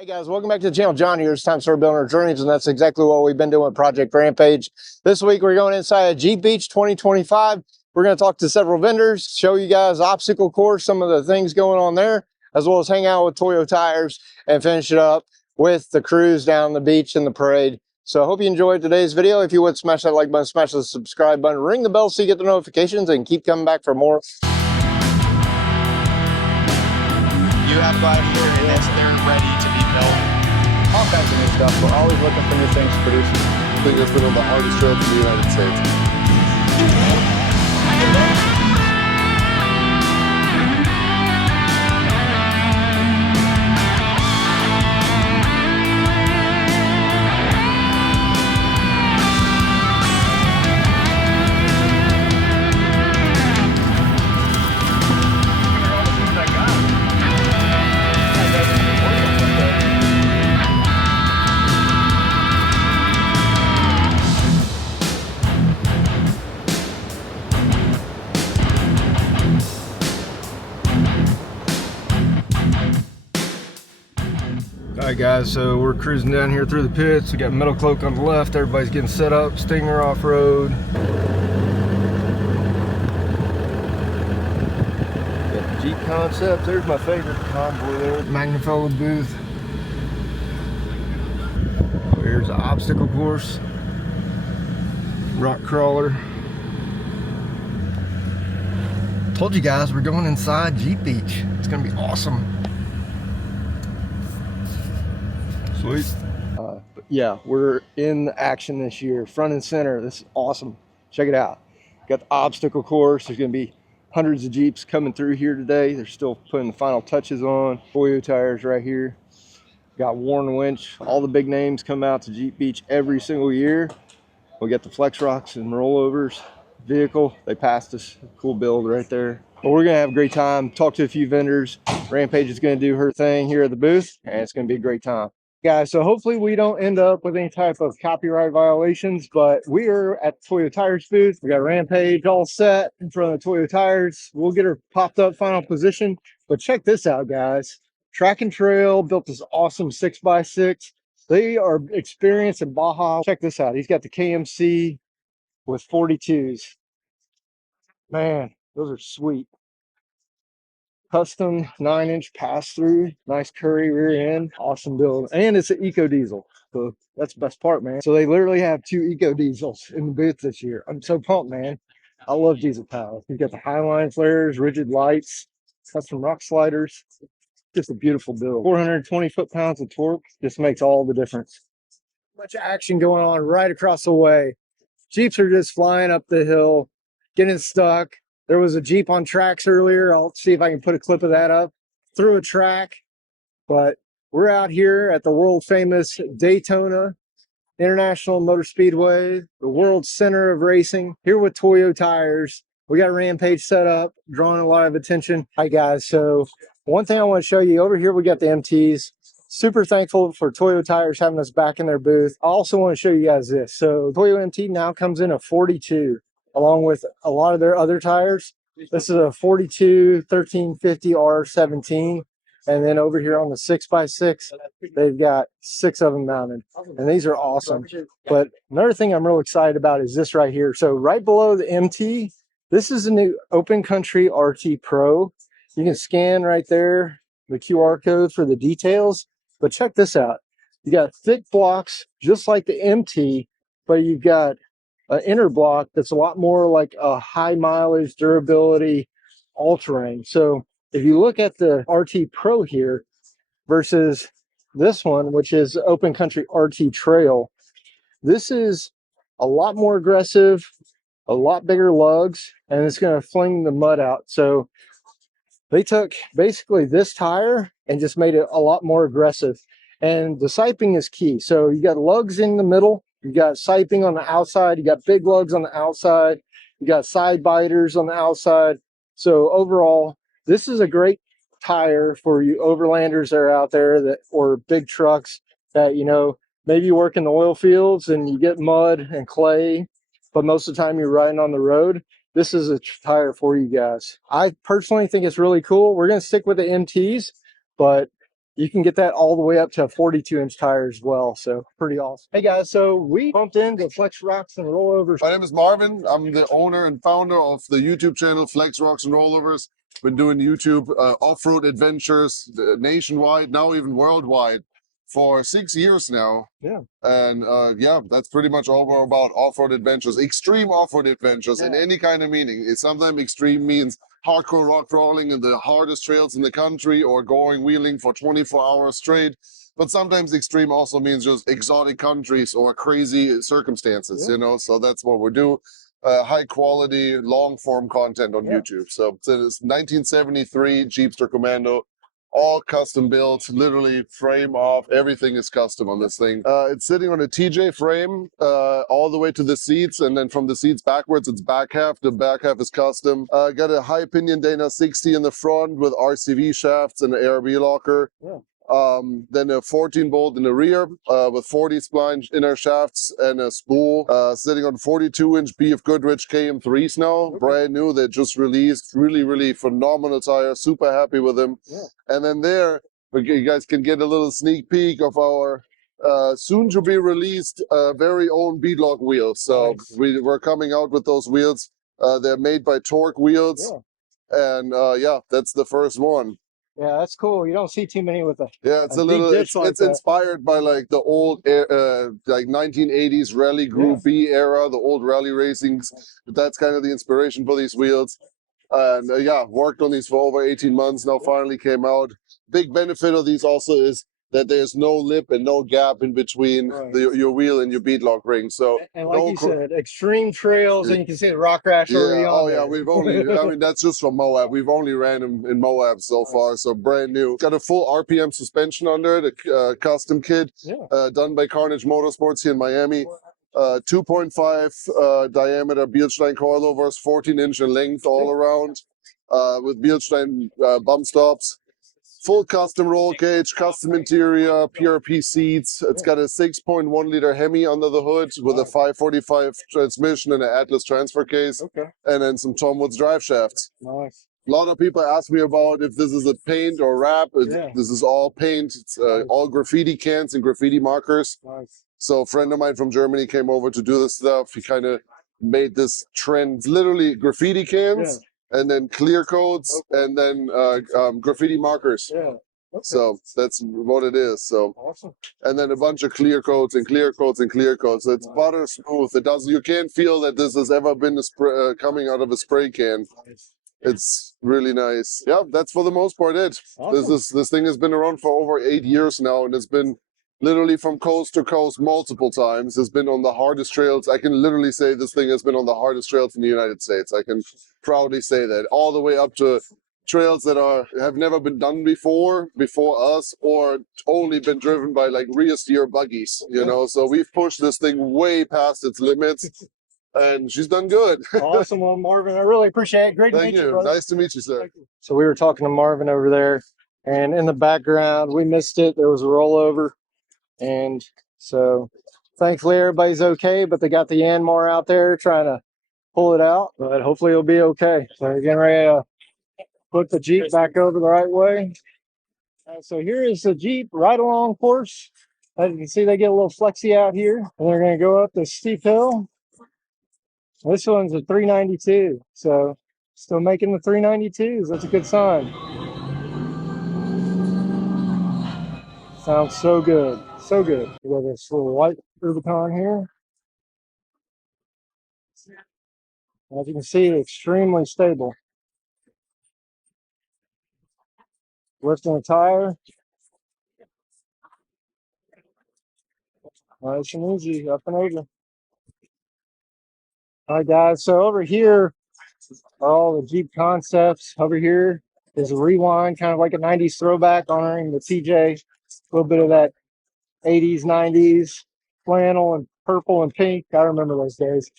Hey guys, welcome back to the channel. John here. It's time to start building our journeys, and that's exactly what we've been doing with Project Rampage. This week we're going inside Jeep Beach 2025. We're going to talk to several vendors, show you guys the obstacle course, some of the things going on there, as well as hang out with Toyo Tires and finish it up with the cruise down the beach and the parade. So I hope you enjoyed today's video. If you would, smash that like button, smash the subscribe button, ring the bell so you get the notifications, and keep coming back for more. You have got here and it's there ready to be built. All kinds of new stuff. We're always looking for new things to produce. I think it's one of the hardest roads in the United States. Alright guys, so we're cruising down here through the pits. We got Metal Cloak on the left, everybody's getting set up, Stinger off-road. Got the Jeep Concept, there's my favorite convoy there. Magnified booth. Here's the obstacle course. Rock crawler. Told you guys we're going inside Jeep Beach. It's gonna be awesome. Sweet. But yeah, we're in action this year, front and center. This is awesome. Check it out. Got the obstacle course. There's going to be hundreds of Jeeps coming through here today. They're still putting the final touches on. Toyo Tires right here. Got Warren Winch. All the big names come out to Jeep Beach every single year. We got the Flex Rocks and rollovers vehicle. They passed us. Cool build right there. But we're going to have a great time. Talk to a few vendors. Rampage is going to do her thing here at the booth, and it's going to be a great time. Guys, so hopefully we don't end up with any type of copyright violations, but we are at Toyo Tires booth. We got Rampage all set in front of the Toyo Tires. We'll get her popped up final position, but check this out, guys. Track and Trail built this awesome 6x6. They are experienced in Baja. Check this out. He's got the KMC with 42s. Man, those are sweet. Custom 9-inch pass-through, nice curry rear end, awesome build, and it's an eco diesel, so that's the best part, man. So they literally have 2 eco diesels in the booth this year. I'm so pumped, man. I love diesel power. You got the Highline flares, rigid lights, custom rock sliders. Just a beautiful build. 420 foot-pounds of torque just makes all the difference. Much action going on right across the way. Jeeps are just flying up the hill, getting stuck. There was a Jeep on tracks earlier. I'll see if I can put a clip of that up. Through a track. But we're out here at the world famous Daytona International Motor Speedway, the world center of racing, here with Toyo Tires. We got Rampage set up, drawing a lot of attention. Hi guys, so one thing I want to show you, over here we got the MTs. Super thankful for Toyo Tires having us back in their booth. I also want to show you guys this. So Toyo MT now comes in a 42. Along with a lot of their other tires. This is a 42 1350 R17, and then over here on the 6x6 they've got 6 of them mounted, and these are awesome. But another thing I'm real excited about is this right here. So right below the MT, this is a new Open Country RT Pro. You can scan right there the QR code for the details, but check this out. You got thick blocks just like the MT, but you've got an inner block that's a lot more like a high mileage durability all-terrain. So if you look at the RT Pro here versus this one, which is Open Country RT Trail, this is a lot more aggressive, a lot bigger lugs, and it's going to fling the mud out. So they took basically this tire and just made it a lot more aggressive. And the siping is key. So you got lugs in the middle. You got siping on the outside. You got big lugs on the outside. You got side biters on the outside. So overall, this is a great tire for you overlanders that are out there, that or big trucks that, you know, maybe you work in the oil fields and you get mud and clay, but most of the time you're riding on the road. This is a tire for you guys. I personally think it's really cool. We're going to stick with the MTs, but you can get that all the way up to a 42-inch tire as well. So pretty awesome. Hey guys, so we bumped into Flex Rocks and Rollovers. My name is Marvin. I'm the owner and founder of the YouTube channel Flex Rocks and Rollovers. Been doing YouTube off-road adventures nationwide, now even worldwide, for 6 years now. Yeah. And yeah, that's pretty much all we're about, off-road adventures, extreme off-road adventures in any kind of meaning. Sometimes extreme means hardcore rock crawling in the hardest trails in the country or going wheeling for 24 hours straight. But sometimes extreme also means just exotic countries or crazy circumstances, you know? So that's what we do. High quality, long form content on YouTube. So it's 1973 Jeepster Commando, all custom built, literally frame off. Everything is custom on this thing. It's sitting on a TJ frame all the way to the seats, and then from the seats backwards, it's back half. The back half is custom. Got a high pinion Dana 60 in the front with RCV shafts and an ARB locker. Then a 14 bolt in the rear with 40 spline inner shafts and a spool. Sitting on 42-inch BF Goodrich KM3s now, brand new. They just released, really phenomenal tire. Super happy with them. And then there, you guys can get a little sneak peek of our soon to be released very own beadlock wheels. So we're coming out with those wheels. They're made by Torque Wheels, and yeah, that's the first one. Yeah, that's cool. You don't see too many with a it's a little it's inspired by like the old like 1980s rally group B era, the old rally racings. That's kind of the inspiration for these wheels. And yeah, worked on these for over 18 months now, finally came out. Big benefit of these also is that there's no lip and no gap in between your wheel and your beadlock ring. So and like you said, extreme trails, and you can see the rock crash already on there. We've only I mean, that's just from Moab. We've only ran them in Moab so far, so brand new. Got a full RPM suspension under it, a custom kit done by Carnage Motorsports here in Miami. 2.5 diameter Bilstein coilovers, 14-inch in length all around, with Bilstein bump stops. Full custom roll cage, custom interior, PRP seats. It's got a 6.1 liter Hemi under the hood with a 545 transmission and an Atlas transfer case, and then some Tom Woods drive shafts. Nice. A lot of people ask me about if this is a paint or wrap. This is all paint. It's all graffiti cans and graffiti markers. Nice. So a friend of mine from Germany came over to do this stuff. He kind of made this trend, literally graffiti cans. And then clear coats, and then graffiti markers. So that's what it is. So, and then a bunch of clear coats and clear coats and clear coats. So it's butter smooth. It doesn't. You can't feel that this has ever been coming out of a spray can. It's really nice. Yeah, that's for the most part it. This thing has been around for over 8 years now, and it's been literally from coast to coast multiple times. It's been on the hardest trails. I can literally say this thing has been on the hardest trails in the United States. I can proudly say that. All the way up to trails that have never been done before us, or only been driven by like rear steer buggies, you know. So we've pushed this thing way past its limits, and she's done good. Awesome. Well, Marvin, I really appreciate it. Great to meet you, brother. Nice to meet you, sir. So we were talking to Marvin over there, and in the background, we missed it. There was a rollover. And so thankfully everybody's okay, but they got the Yanmar out there trying to pull it out, but hopefully it'll be okay. So we're getting ready to put the Jeep back over the right way. So here is the Jeep right along course. As you can see, they get a little flexy out here, and they're going to go up the steep hill. This one's a 392, so still making the 392s. That's a good sign. Sounds so good. So good. We got this little white Rubicon here. As you can see, extremely stable. Lifting the tire. Nice and easy, up and over. All right, guys, so over here are all the Jeep concepts. Over here is a rewind, kind of like a 90s throwback honoring the TJ. A little bit of that 80s, 90s flannel and purple and pink. I remember those days.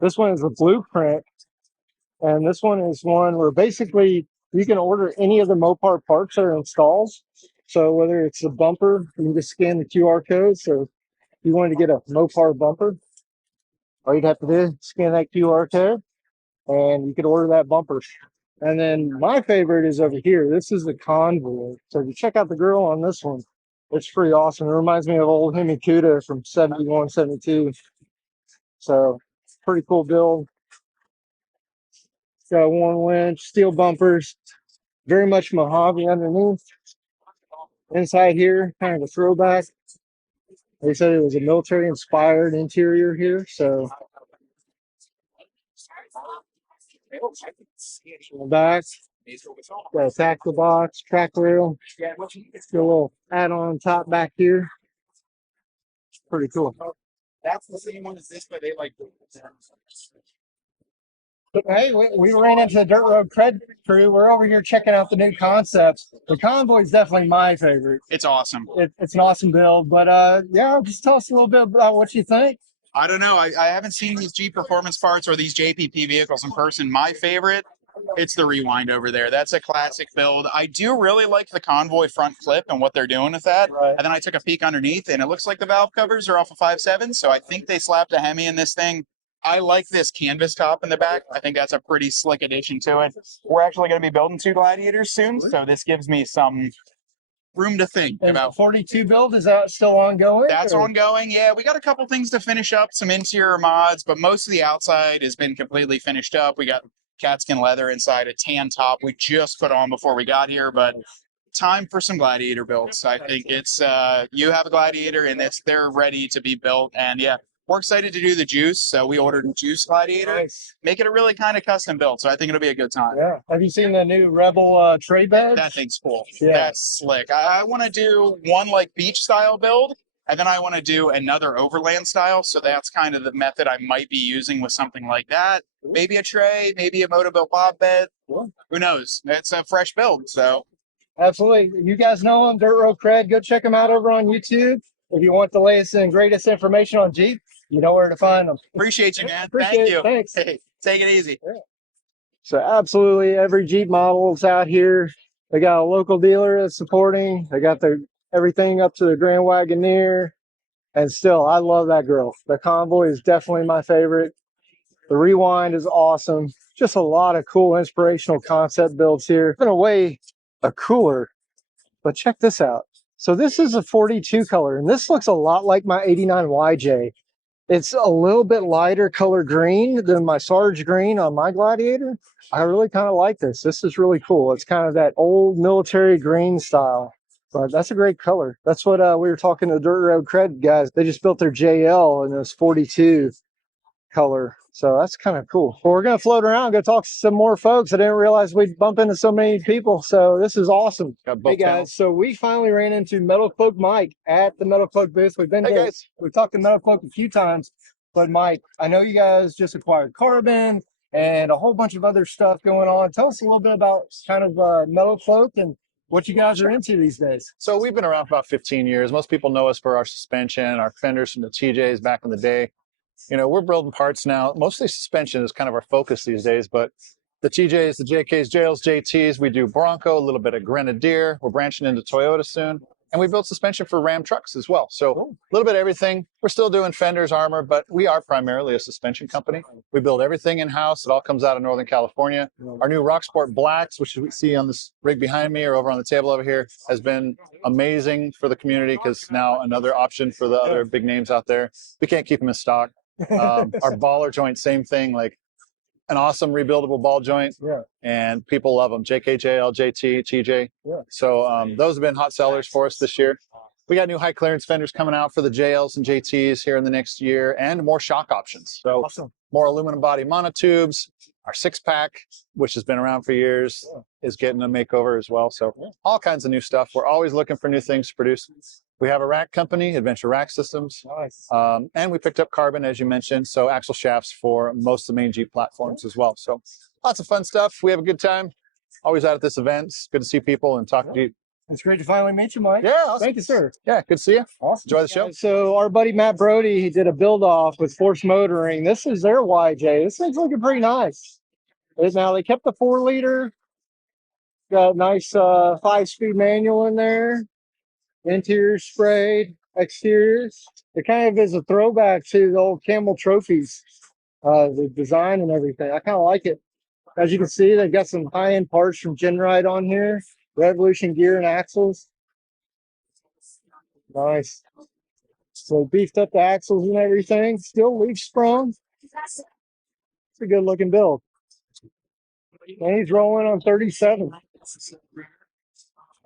This one is a blueprint, and this one is one where basically you can order any of the Mopar parts that are installed. So whether it's a bumper, you can just scan the QR code. So if you wanted to get a Mopar bumper, all you'd have to do is scan that QR code, and you could order that bumper. And then my favorite is over here. This is the Convoy. So if you check out the grill on this one, it's pretty awesome. It reminds me of old Hemi Cuda from 71, 72. So pretty cool build. It's got a one winch, steel bumpers, very much mahogany underneath. Inside here, kind of a throwback. They said it was a military inspired interior here. So in the back, got a tackle box, track rail, got a little add-on top back here. Pretty cool. That's the same one as this, but they like. Hey, we ran into the Dirt Road Cred crew. We're over here checking out the new concepts. The Convoy is definitely my favorite. It's awesome. It's an awesome build, but yeah, just tell us a little bit about what you think. I don't know. I haven't seen these Jeep performance parts or these JPP vehicles in person. My favorite, it's the Rewind over there. That's a classic build. I do really like the Convoy front clip and what they're doing with that. Right. And then I took a peek underneath, and it looks like the valve covers are off of 5.7. So I think they slapped a Hemi in this thing. I like this canvas top in the back. I think that's a pretty slick addition to it. We're actually going to be building 2 Gladiators soon, so this gives me some room to think about. 42 build, is that still ongoing? That's ongoing. Yeah, we got a couple things to finish up, some interior mods, but most of the outside has been completely finished up. We got catskin leather inside, a tan top we just put on before we got here, but time for some Gladiator builds. I think it's you have a Gladiator and they're ready to be built, and yeah, we're excited to do the Juice. So we ordered a Juice Gladiator. Nice. Make it a really kind of custom build. So I think it'll be a good time. Yeah. Have you seen the new Rebel tray bed? That thing's cool. Yeah. That's slick. I want to do one like beach style build, and then I want to do another overland style. So that's kind of the method I might be using with something like that. Maybe a tray, maybe a Motobill bob bed. Cool. Who knows? It's a fresh build. So Absolutely. You guys know them, Dirt Road Cred. Go check them out over on YouTube. If you want the latest and greatest information on Jeep, you know where to find them. appreciate you, man. Appreciate Thank it. you. Thanks. Hey, take it easy. So absolutely every Jeep model is out here. They got a local dealer that's supporting. They got everything up to the Grand Wagoneer. And still, I love that grill. The Convoy is definitely my favorite. The Rewind is awesome. Just a lot of cool inspirational concept builds here. In a way, a cooler. But check this out. So this is a 42 color, and this looks a lot like my 89 YJ. It's a little bit lighter color green than my Sarge green on my Gladiator. I really kind of like this. This is really cool. It's kind of that old military green style, but that's a great color. That's what we were talking to the Dirt Road Cred guys. They just built their JL in this 42 color. So that's kind of cool. Well, we're going to float around, go talk to some more folks. I didn't realize we'd bump into so many people. So this is awesome. Hey guys, so we finally ran into Metal Cloak Mike at the Metal Cloak booth. We've been here. We've talked to Metal Cloak a few times, but Mike, I know you guys just acquired Carbon and a whole bunch of other stuff going on. Tell us a little bit about kind of Metal Cloak and what you guys are into these days. So we've been around for about 15 years. Most people know us for our suspension, our fenders from the TJs back in the day. You know, we're building parts now. Mostly suspension is kind of our focus these days, but the TJs, the JKs, JLs, JTs, we do Bronco, a little bit of Grenadier. We're branching into Toyota soon. And we build suspension for Ram trucks as well. So a little bit of everything. We're still doing fenders, armor, but we are primarily a suspension company. We build everything in-house. It all comes out of Northern California. Our new Rocksport Blacks, which you see on this rig behind me or over on the table over here, has been amazing for the community because now another option for the other big names out there. We can't keep them in stock. Our baller joint, same thing, like an awesome rebuildable ball joint, and people love them. JK, JL, JT, TJ. So those have been hot sellers for us this year. We got new high clearance fenders coming out for the JLs and JTs here in the next year, and more shock options. So more aluminum body monotubes. Our 6-pack, which has been around for years, is getting a makeover as well. So all kinds of new stuff. We're always looking for new things to produce. We have a rack company, Adventure Rack Systems, and we picked up Carbon, as you mentioned, so axle shafts for most of the main Jeep platforms as well. So lots of fun stuff. We have a good time. Always out at this event. It's good to see people and talk to Jeep. It's great to finally meet you, Mike. Yeah, awesome. Thank you, sir. Yeah, good to see you. Awesome. Enjoy the show. So our buddy Matt Brody, he did a build off with Force Motoring. This is their YJ. This thing's looking pretty nice. Now they kept the 4-liter. Got a nice 5-speed manual in there. Interior sprayed, exteriors. It kind of is a throwback to the old Camel trophies, the design and everything. I kind of like it. As you can see, they've got some high-end parts from Genride on here. Revolution gear and axles. Nice. So beefed up the axles and everything. Still leaf sprung. It's a good looking build. And he's rolling on 37.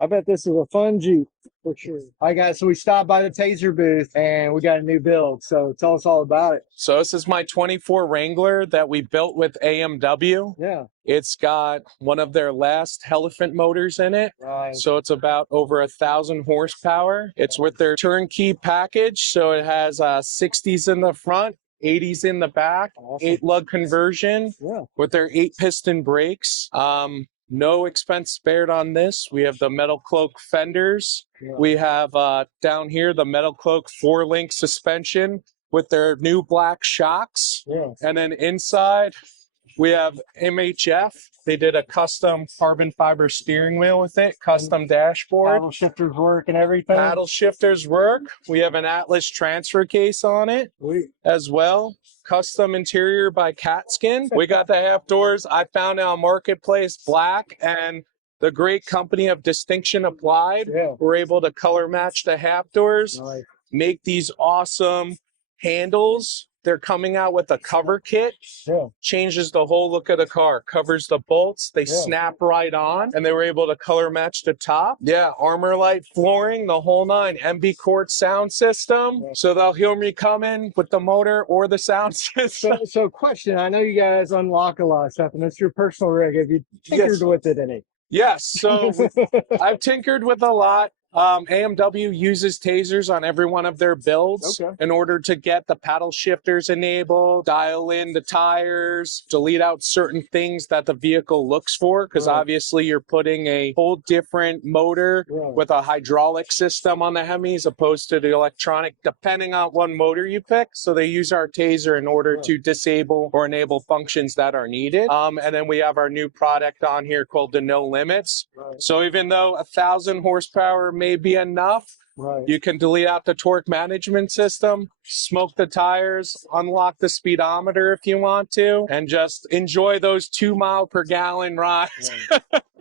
I bet this is a fun Jeep for sure. All right, guys, so we stopped by the Taser booth and we got a new build. So tell us all about it. So this is my 24 Wrangler that we built with AMW. Yeah. It's got one of their last Hellephant motors in it. Right. So it's about over 1,000 horsepower. It's with their turnkey package. So it has 60s in the front, 80s in the back, Awesome. 8-lug conversion with their 8-piston brakes. No expense spared on this. We have the metal cloak fenders. Yeah. We have down here the metal cloak 4-link suspension with their new black shocks. Yeah. And then inside we have MHF. They did a custom carbon fiber steering wheel with it, custom dashboard. Paddle shifters work and everything. Paddle shifters work. We have an Atlas transfer case on it as well. Custom interior by Catskin. We got the half doors. I found it on Marketplace black, and the great company of Distinction Applied were able to color match the half doors, make these awesome handles. They're coming out with a cover kit, changes the whole look of the car, covers the bolts, they snap right on, and they were able to color match the top. Yeah, Armor Light flooring, the whole nine, MB Court sound system, so they'll hear me come in with the motor or the sound system. So question, I know you guys unlock a lot of stuff, and it's your personal rig. Have you tinkered with it any? Yes, so I've tinkered with a lot. AMW uses tasers on every one of their builds in order to get the paddle shifters enabled, dial in the tires, delete out certain things that the vehicle looks for, because obviously you're putting a whole different motor with a hydraulic system on the Hemis opposed to the electronic, depending on what motor you pick. So they use our taser in order to disable or enable functions that are needed. And then we have our new product on here called the No Limits. So even though 1,000 horsepower may be enough, you can delete out the torque management system, smoke the tires, unlock the speedometer if you want to, and just enjoy those 2 mile per gallon rides.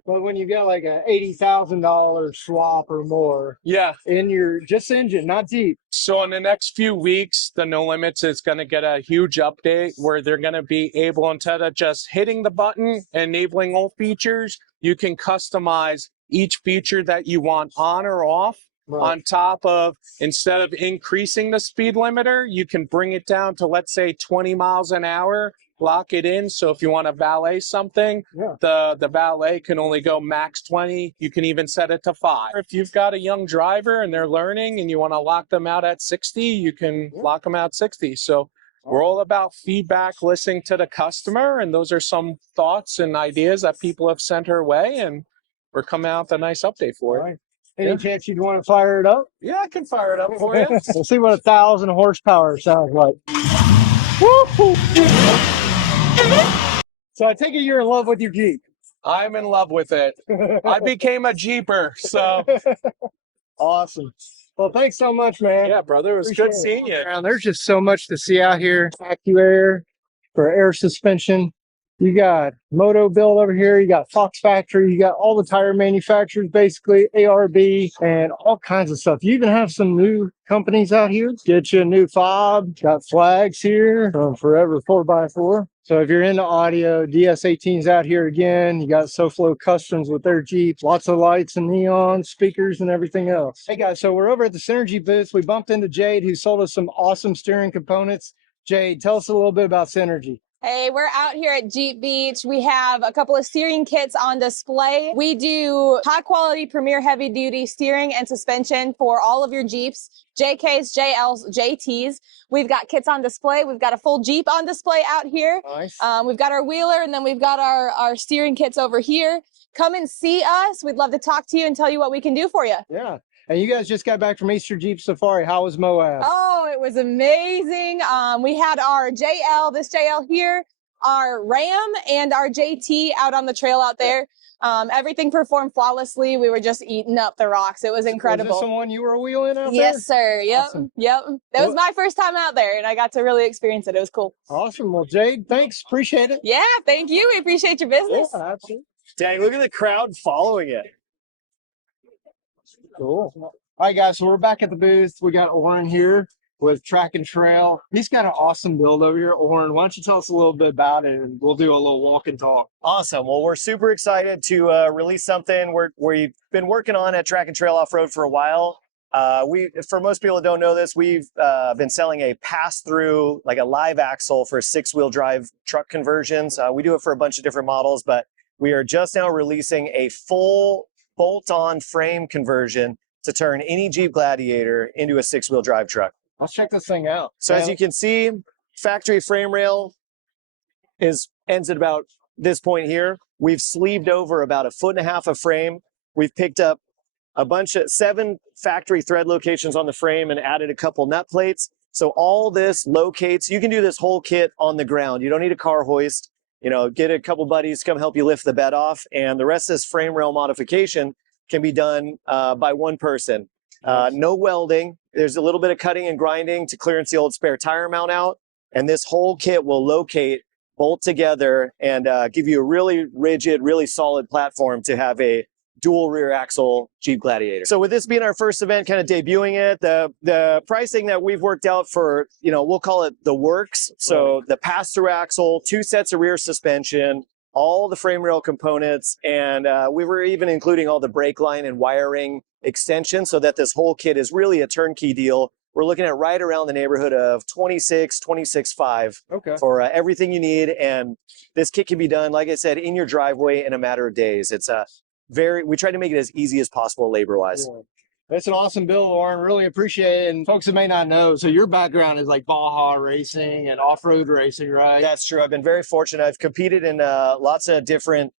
But when you get like a $80,000 swap or more, in your just engine, not Jeep. So in the next few weeks, the No Limits is going to get a huge update where they're going to be able, instead of just hitting the button and enabling all features, you can customize each feature that you want on or off. On top of, instead of increasing the speed limiter, you can bring it down to, let's say, 20 miles an hour, lock it in. So if you want to valet something, the valet can only go max 20. You can even set it to 5. If you've got a young driver and they're learning and you want to lock them out at 60, you can lock them out 60. So we're all about feedback, listening to the customer, and those are some thoughts and ideas that people have sent our way, and we're coming out with a nice update for it. Any chance you'd want to fire it up? Yeah, I can fire it up for you. We'll see what 1,000 horsepower sounds like. Woo-hoo. So I take it you're in love with your Jeep. I'm in love with it. I became a Jeeper, so. Awesome. Well, thanks so much, man. Yeah, brother. It was good seeing you. There's just so much to see out here. AccuAir for air suspension. You got Moto Build over here. You got Fox Factory. You got all the tire manufacturers, basically, ARB, and all kinds of stuff. You even have some new companies out here. Get you a new fob. Got flags here from Forever 4x4. So if you're into audio, DS18's out here again. You got SoFlo Customs with their Jeep. Lots of lights and neon, speakers, and everything else. Hey, guys, so we're over at the Synergy booth. We bumped into Jade, who sold us some awesome steering components. Jade, tell us a little bit about Synergy. Hey, we're out here at Jeep Beach. We have a couple of steering kits on display. We do high quality premier heavy duty steering and suspension for all of your Jeeps, JKs, JLs, JTs. We've got kits on display. We've got a full Jeep on display out here. Nice. We've got our wheeler, and then we've got our steering kits over here. Come and see us. We'd love to talk to you and tell you what we can do for you. Yeah. And you guys just got back from Easter Jeep Safari. How was Moab? Oh, it was amazing. We had our JL, this JL here, our Ram, and our JT out on the trail out there. Everything performed flawlessly. We were just eating up the rocks. It was incredible. Was this the one you were wheeling out there? Yes, sir. Yep. Awesome. Yep. That was my first time out there, and I got to really experience it. It was cool. Awesome. Well, Jade, thanks. Appreciate it. Yeah, thank you. We appreciate your business. Yeah, absolutely. Dang, look at the crowd following it. Cool. All right, guys. So we're back at the booth. We got Oren here with Track and Trail. He's got an awesome build over here. Oren, why don't you tell us a little bit about it, and we'll do a little walk and talk. Awesome. Well, we're super excited to release something we've been working on at Track and Trail Off-Road for a while. For most people that don't know this, we've been selling a pass-through, like a live axle for 6-wheel drive truck conversions. We do it for a bunch of different models, but we are just now releasing a full bolt-on frame conversion to turn any Jeep Gladiator into a 6-wheel drive truck. Let's check this thing out. So as you can see, factory frame rail ends at about this point here. We've sleeved over about 1.5 feet of frame. We've picked up a bunch of 7 factory thread locations on the frame and added a couple nut plates. So all this locates, you can do this whole kit on the ground. You don't need a car hoist. You know, get a couple buddies to come help you lift the bed off. And the rest of this frame rail modification can be done by one person. No welding. There's a little bit of cutting and grinding to clearance the old spare tire mount out. And this whole kit will locate, bolt together, and give you a really rigid, really solid platform to have a dual rear axle Jeep Gladiator. So with this being our first event, kind of debuting it, the pricing that we've worked out for, you know, we'll call it the works. So the pass-through axle, 2 sets of rear suspension, all the frame rail components, and we were even including all the brake line and wiring extensions so that this whole kit is really a turnkey deal. We're looking at right around the neighborhood of 26.5 for everything you need. And this kit can be done, like I said, in your driveway in a matter of days. It's we try to make it as easy as possible labor-wise. Yeah. That's an awesome build, Oren. Really appreciate it. And folks that may not know, so your background is like Baja racing and off-road racing, right? That's true. I've been very fortunate. I've competed in lots of different,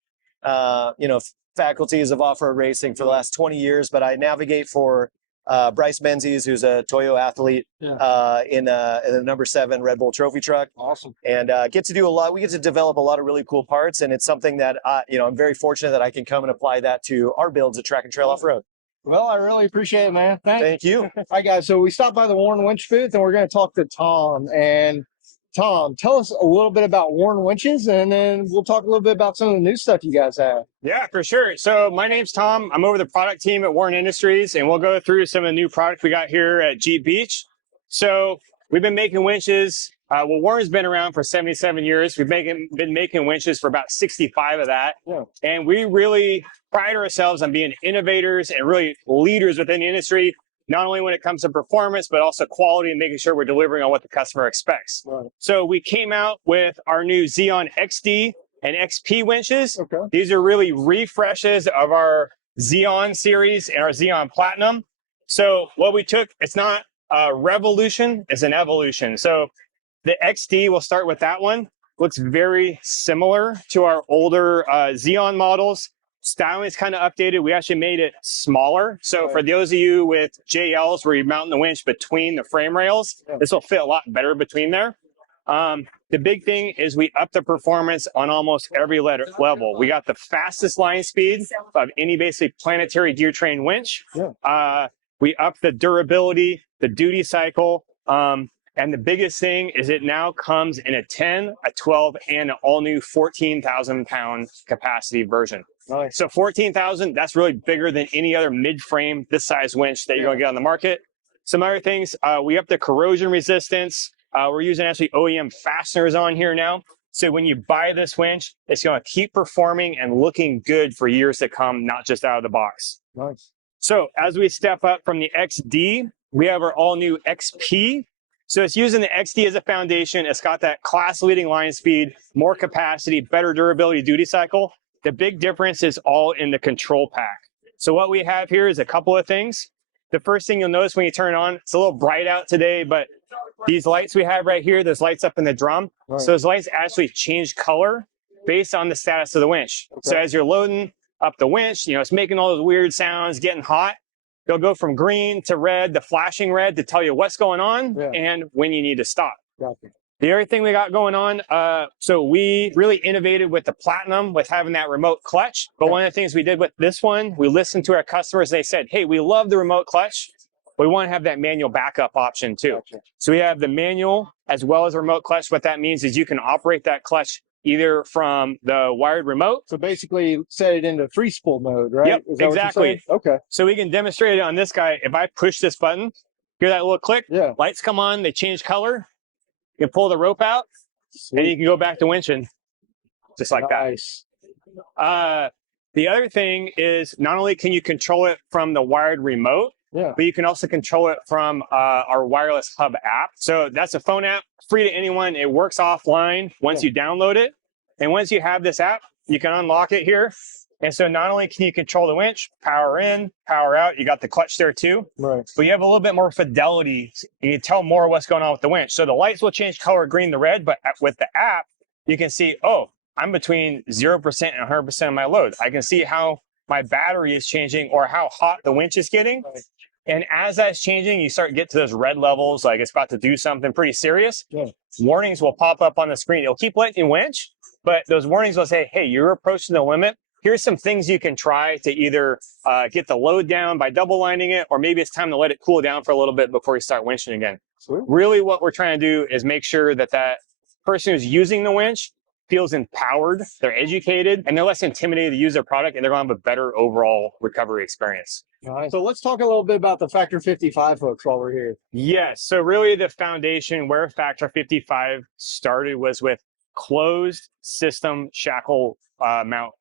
faculties of off-road racing for the last 20 years, but I navigate for Bryce Menzies, who's a Toyo athlete in the number 7 Red Bull Trophy truck. Awesome. And get to do a lot. We get to develop a lot of really cool parts, and it's something that I'm very fortunate that I can come and apply that to our builds at Track and Trail Off-Road. Well, I really appreciate it, man. Thank you. All right, guys. So we stopped by the Oren winch booth, and we're going to talk to Tom. And Tom, tell us a little bit about Oren winches, and then we'll talk a little bit about some of the new stuff you guys have. Yeah, for sure. So my name's Tom. I'm over the product team at Oren Industries, and we'll go through some of the new product we got here at Jeep Beach. So we've been making winches. Oren's been around for 77 years. We've been making winches for about 65 of that. Yeah. And we really pride ourselves on being innovators and really leaders within the industry, not only when it comes to performance, but also quality and making sure we're delivering on what the customer expects. Right. So we came out with our new Xeon XD and XP winches. Okay. These are really refreshes of our Xeon series and our Xeon Platinum. So what we took, it's not a revolution, it's an evolution. So the XD, we'll start with that one. Looks very similar to our older Xeon models. Styling is kind of updated. We actually made it smaller. So for those of you with JLs where you're mounting the winch between the frame rails, this will fit a lot better between there. The big thing is we upped the performance on almost every level. We got the fastest line speed of any basically planetary gear train winch. We upped the durability, the duty cycle. And the biggest thing is it now comes in a 10, a 12, and an all-new 14,000-pound capacity version. Nice. So 14,000, that's really bigger than any other mid-frame, this size winch that you're going to get on the market. Some other things, we upped the corrosion resistance. We're using actually OEM fasteners on here now. So when you buy this winch, it's going to keep performing and looking good for years to come, not just out of the box. Nice. So as we step up from the XD, we have our all-new XP. So it's using the XD as a foundation. It's got that class-leading line speed, more capacity, better durability, duty cycle. The big difference is all in the control pack. So what we have here is a couple of things. The first thing you'll notice when you turn it on, it's a little bright out today, but these lights we have right here, there's lights up in the drum. Right. So those lights actually change color based on the status of the winch. Okay. So as you're loading up the winch, it's making all those weird sounds, getting hot. They'll go from green to red, the flashing red to tell you what's going on and when you need to stop. Gotcha. The other thing we got going on, so we really innovated with the Platinum with having that remote clutch. But one of the things we did with this one, we listened to our customers. They said, hey, we love the remote clutch. We want to have that manual backup option too. So we have the manual as well as remote clutch. What that means is you can operate that clutch either from the wired remote. So basically set it into free spool mode, right? Yep, exactly. Okay. So we can demonstrate it on this guy. If I push this button, hear that little click? Yeah. Lights come on, they change color. You can pull the rope out, and you can go back to winching, just like that. The other thing is not only can you control it from the wired remote, but you can also control it from our wireless hub app. So that's a phone app, free to anyone. It works offline once you download it. And once you have this app, you can unlock it here. And so not only can you control the winch, power in, power out, you got the clutch there too, but you have a little bit more fidelity. You can tell more what's going on with the winch. So the lights will change color green to red, but with the app, you can see, oh, I'm between 0% and 100% of my load. I can see how my battery is changing or how hot the winch is getting. And as that's changing, you start to get to those red levels, like it's about to do something pretty serious. Warnings will pop up on the screen. It'll keep letting you winch, but those warnings will say, hey, you're approaching the limit. Here's some things you can try to either get the load down by double lining it, or maybe it's time to let it cool down for a little bit before you start winching again. Really what we're trying to do is make sure that that person who's using the winch feels empowered, they're educated, and they're less intimidated to use their product, and they're going to have a better overall recovery experience. So let's talk a little bit about the Factor 55 hooks while we're here. Yes, so really the foundation where Factor 55 started was with closed system shackle mount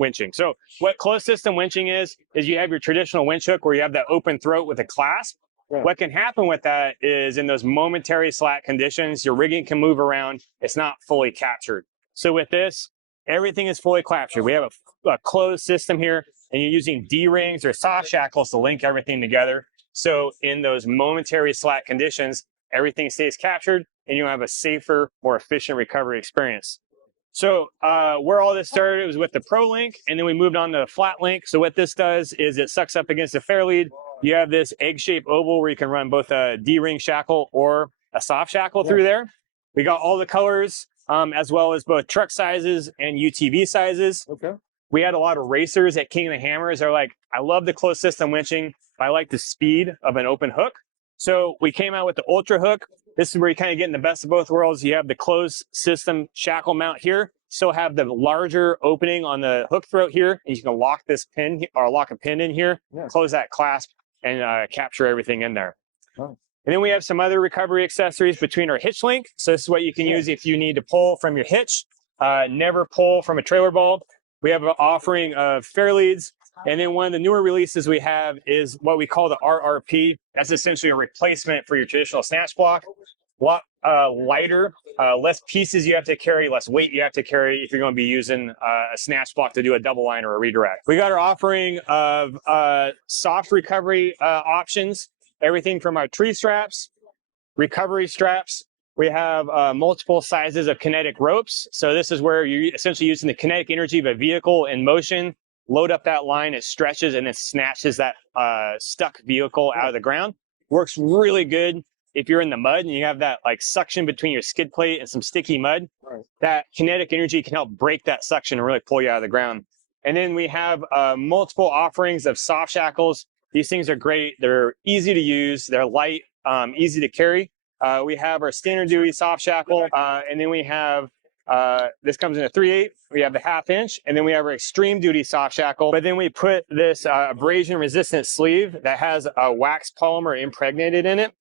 winching. So what closed system winching is you have your traditional winch hook where you have that open throat with a clasp. What can happen with that is in those momentary slack conditions, your rigging can move around. It's not fully captured. So with this, everything is fully captured. We have a closed system here, and you're using D-rings or soft shackles to link everything together. So in those momentary slack conditions, everything stays captured, and you'll have a safer, more efficient recovery experience. So where all this started was with the Pro Link, and then we moved on to the Flat Link. So what this does is it sucks up against the fair lead. You have this egg-shaped oval where you can run both a D-ring shackle or a soft shackle through there. We got all the colors, as well as both truck sizes and UTV sizes. We had a lot of racers at King of the Hammers. They're like, I love the closed system winching, but I like the speed of an open hook. So we came out with the Ultra Hook. This is where you kind of get in the best of both worlds. You have the closed system shackle mount here. Still have the larger opening on the hook throat here. And you can lock this pin or lock a pin in here, close that clasp, and capture everything in there. And then we have some other recovery accessories between our hitch link. So this is what you can use if you need to pull from your hitch, never pull from a trailer ball. We have an offering of fair leads. And then one of the newer releases we have is what we call the RRP. That's essentially a replacement for your traditional snatch block. A lot lighter, less pieces you have to carry, less weight you have to carry if you're going to be using a snatch block to do a double line or a redirect. We got our offering of soft recovery options, everything from our tree straps, recovery straps. We have multiple sizes of kinetic ropes. So this is where you're essentially using the kinetic energy of a vehicle in motion, load up that line, it stretches, and it snatches that stuck vehicle out of the ground. Works really good if you're in the mud and you have that like suction between your skid plate and some sticky mud. That kinetic energy can help break that suction and really pull you out of the ground. And then we have multiple offerings of soft shackles. These things are great. They're easy to use. They're light, easy to carry. We have our standard duty soft shackle, and then we have this comes in a 3/8. We have the 1/2 inch, and then we have our extreme duty soft shackle. But then we put this abrasion resistant sleeve that has a wax polymer impregnated in it.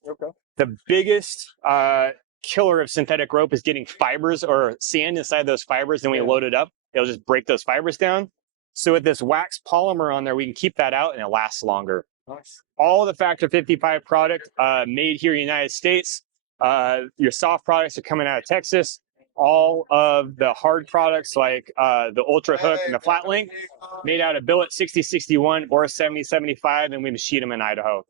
The biggest killer of synthetic rope is getting fibers or sand inside those fibers. Then we load it up, it'll just break those fibers down. So with this wax polymer on there, we can keep that out and it lasts longer. All the Factor 55 product made here in the United States. Your soft products are coming out of Texas. All of the hard products like the Ultra Hook and the Flat Link made out of billet 6061 or 7075, and we machine them in Idaho.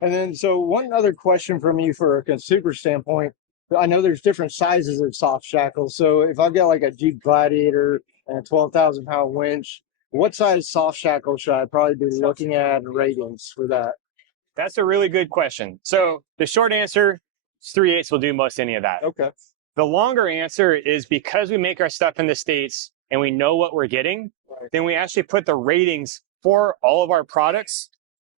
And then, so one other question from you for a consumer standpoint. I know there's different sizes of soft shackles. So if I've got like a Jeep Gladiator and a 12,000-pound winch, what size soft shackle should I probably be looking at and ratings for that? That's a really good question. So the short answer, 3/8 will do most any of that. Okay. The longer answer is because we make our stuff in the States and we know what we're getting, then we actually put the ratings for all of our products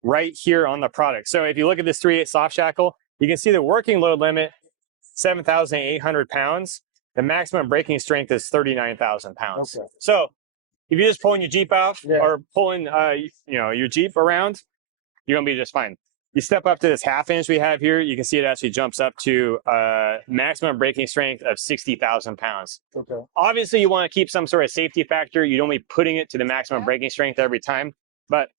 right here on the product. So if you look at this 3/8 soft shackle, you can see the working load limit, 7,800 pounds. The maximum braking strength is 39,000 pounds. Okay. So if you're just pulling your Jeep out Yeah. or pulling your Jeep around, you're gonna be just fine. You step up to this 1/2 inch we have here, you can see it actually jumps up to maximum braking strength of 60,000 pounds. Okay. Obviously, you want to keep some sort of safety factor. You don't be putting it to the maximum braking strength every time, but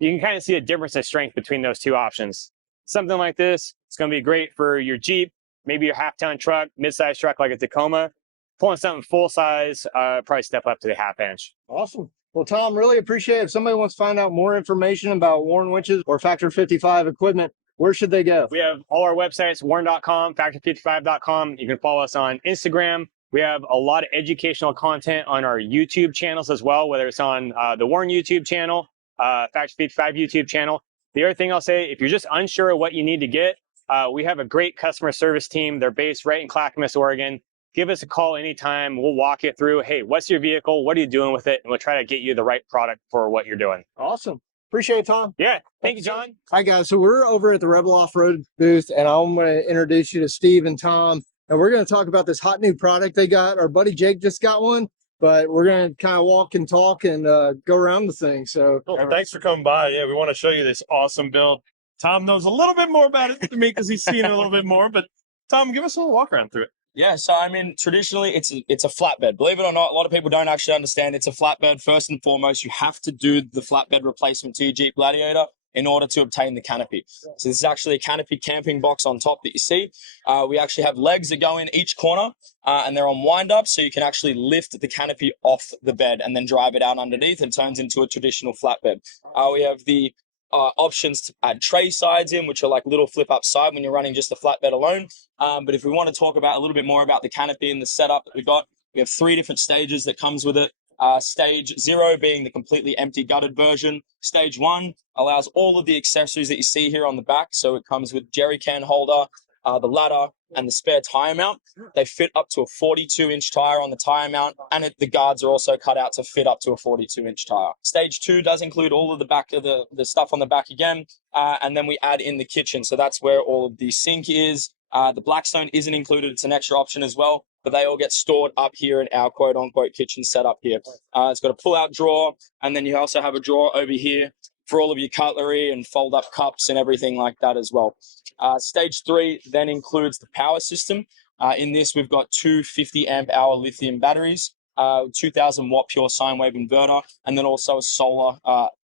you can kind of see a difference in strength between those two options. Something like this, it's going to be great for your Jeep, maybe your half-ton truck, mid-size truck like a Tacoma. Pulling something full-size, probably step up to the 1/2 inch. Awesome. Well, Tom, really appreciate it. If somebody wants to find out more information about Warren winches or Factor 55 equipment, where should they go? We have all our websites, warren.com, factor55.com. You can follow us on Instagram. We have a lot of educational content on our YouTube channels as well, whether it's on the Warren YouTube channel, Factor 55 YouTube channel. The other thing I'll say, if you're just unsure of what you need to get, we have a great customer service team. They're based right in Clackamas, Oregon. Give us a call anytime. We'll walk you through, hey, what's your vehicle? What are you doing with it? And we'll try to get you the right product for what you're doing. Awesome. Appreciate it, Tom. Yeah. Thank you, John. Hi, guys. So we're over at the Rebel Off-Road booth, and I'm going to introduce you to Steve and Tom. And we're going to talk about this hot new product they got. Our buddy Jake just got one, but we're going to kind of walk and talk and go around the thing. So thanks for coming by. Yeah, we want to show you this awesome build. Tom knows a little bit more about it than me because he's seen it a little bit more. But Tom, give us a little walk around through it. Yeah, so I mean, traditionally it's a flatbed. Believe it or not, a lot of people don't actually understand it's a flatbed. First and foremost, you have to do the flatbed replacement to your Jeep Gladiator in order to obtain the canopy. So this is actually a canopy camping box on top that you see. We actually have legs that go in each corner, and they're on wind-up, so you can actually lift the canopy off the bed and then drive it out underneath. It turns into a traditional flatbed. We have the options to add tray sides in, which are like little flip up side when you're running just the flatbed alone. But if we want to talk about a little bit more about the canopy and the setup that we got, we have 3 different stages that comes with it. Stage 0 being the completely empty gutted version. Stage 1 allows all of the accessories that you see here on the back. So it comes with jerry can holder, the ladder, and the spare tire mount. They fit up to a 42-inch tire on the tire mount, and the guards are also cut out to fit up to a 42-inch tire. Stage 2 does include all of the back of the stuff on the back again, and then we add in the kitchen. So that's where all of the sink is. The Blackstone isn't included. It's an extra option as well, but they all get stored up here in our quote-unquote kitchen setup here. It's got a pull-out drawer, and then you also have a drawer over here for all of your cutlery and fold-up cups and everything like that as well. Stage 3 then includes the power system. In this, we've got 2 50-amp-hour lithium batteries, 2,000-watt pure sine wave inverter, and then also a solar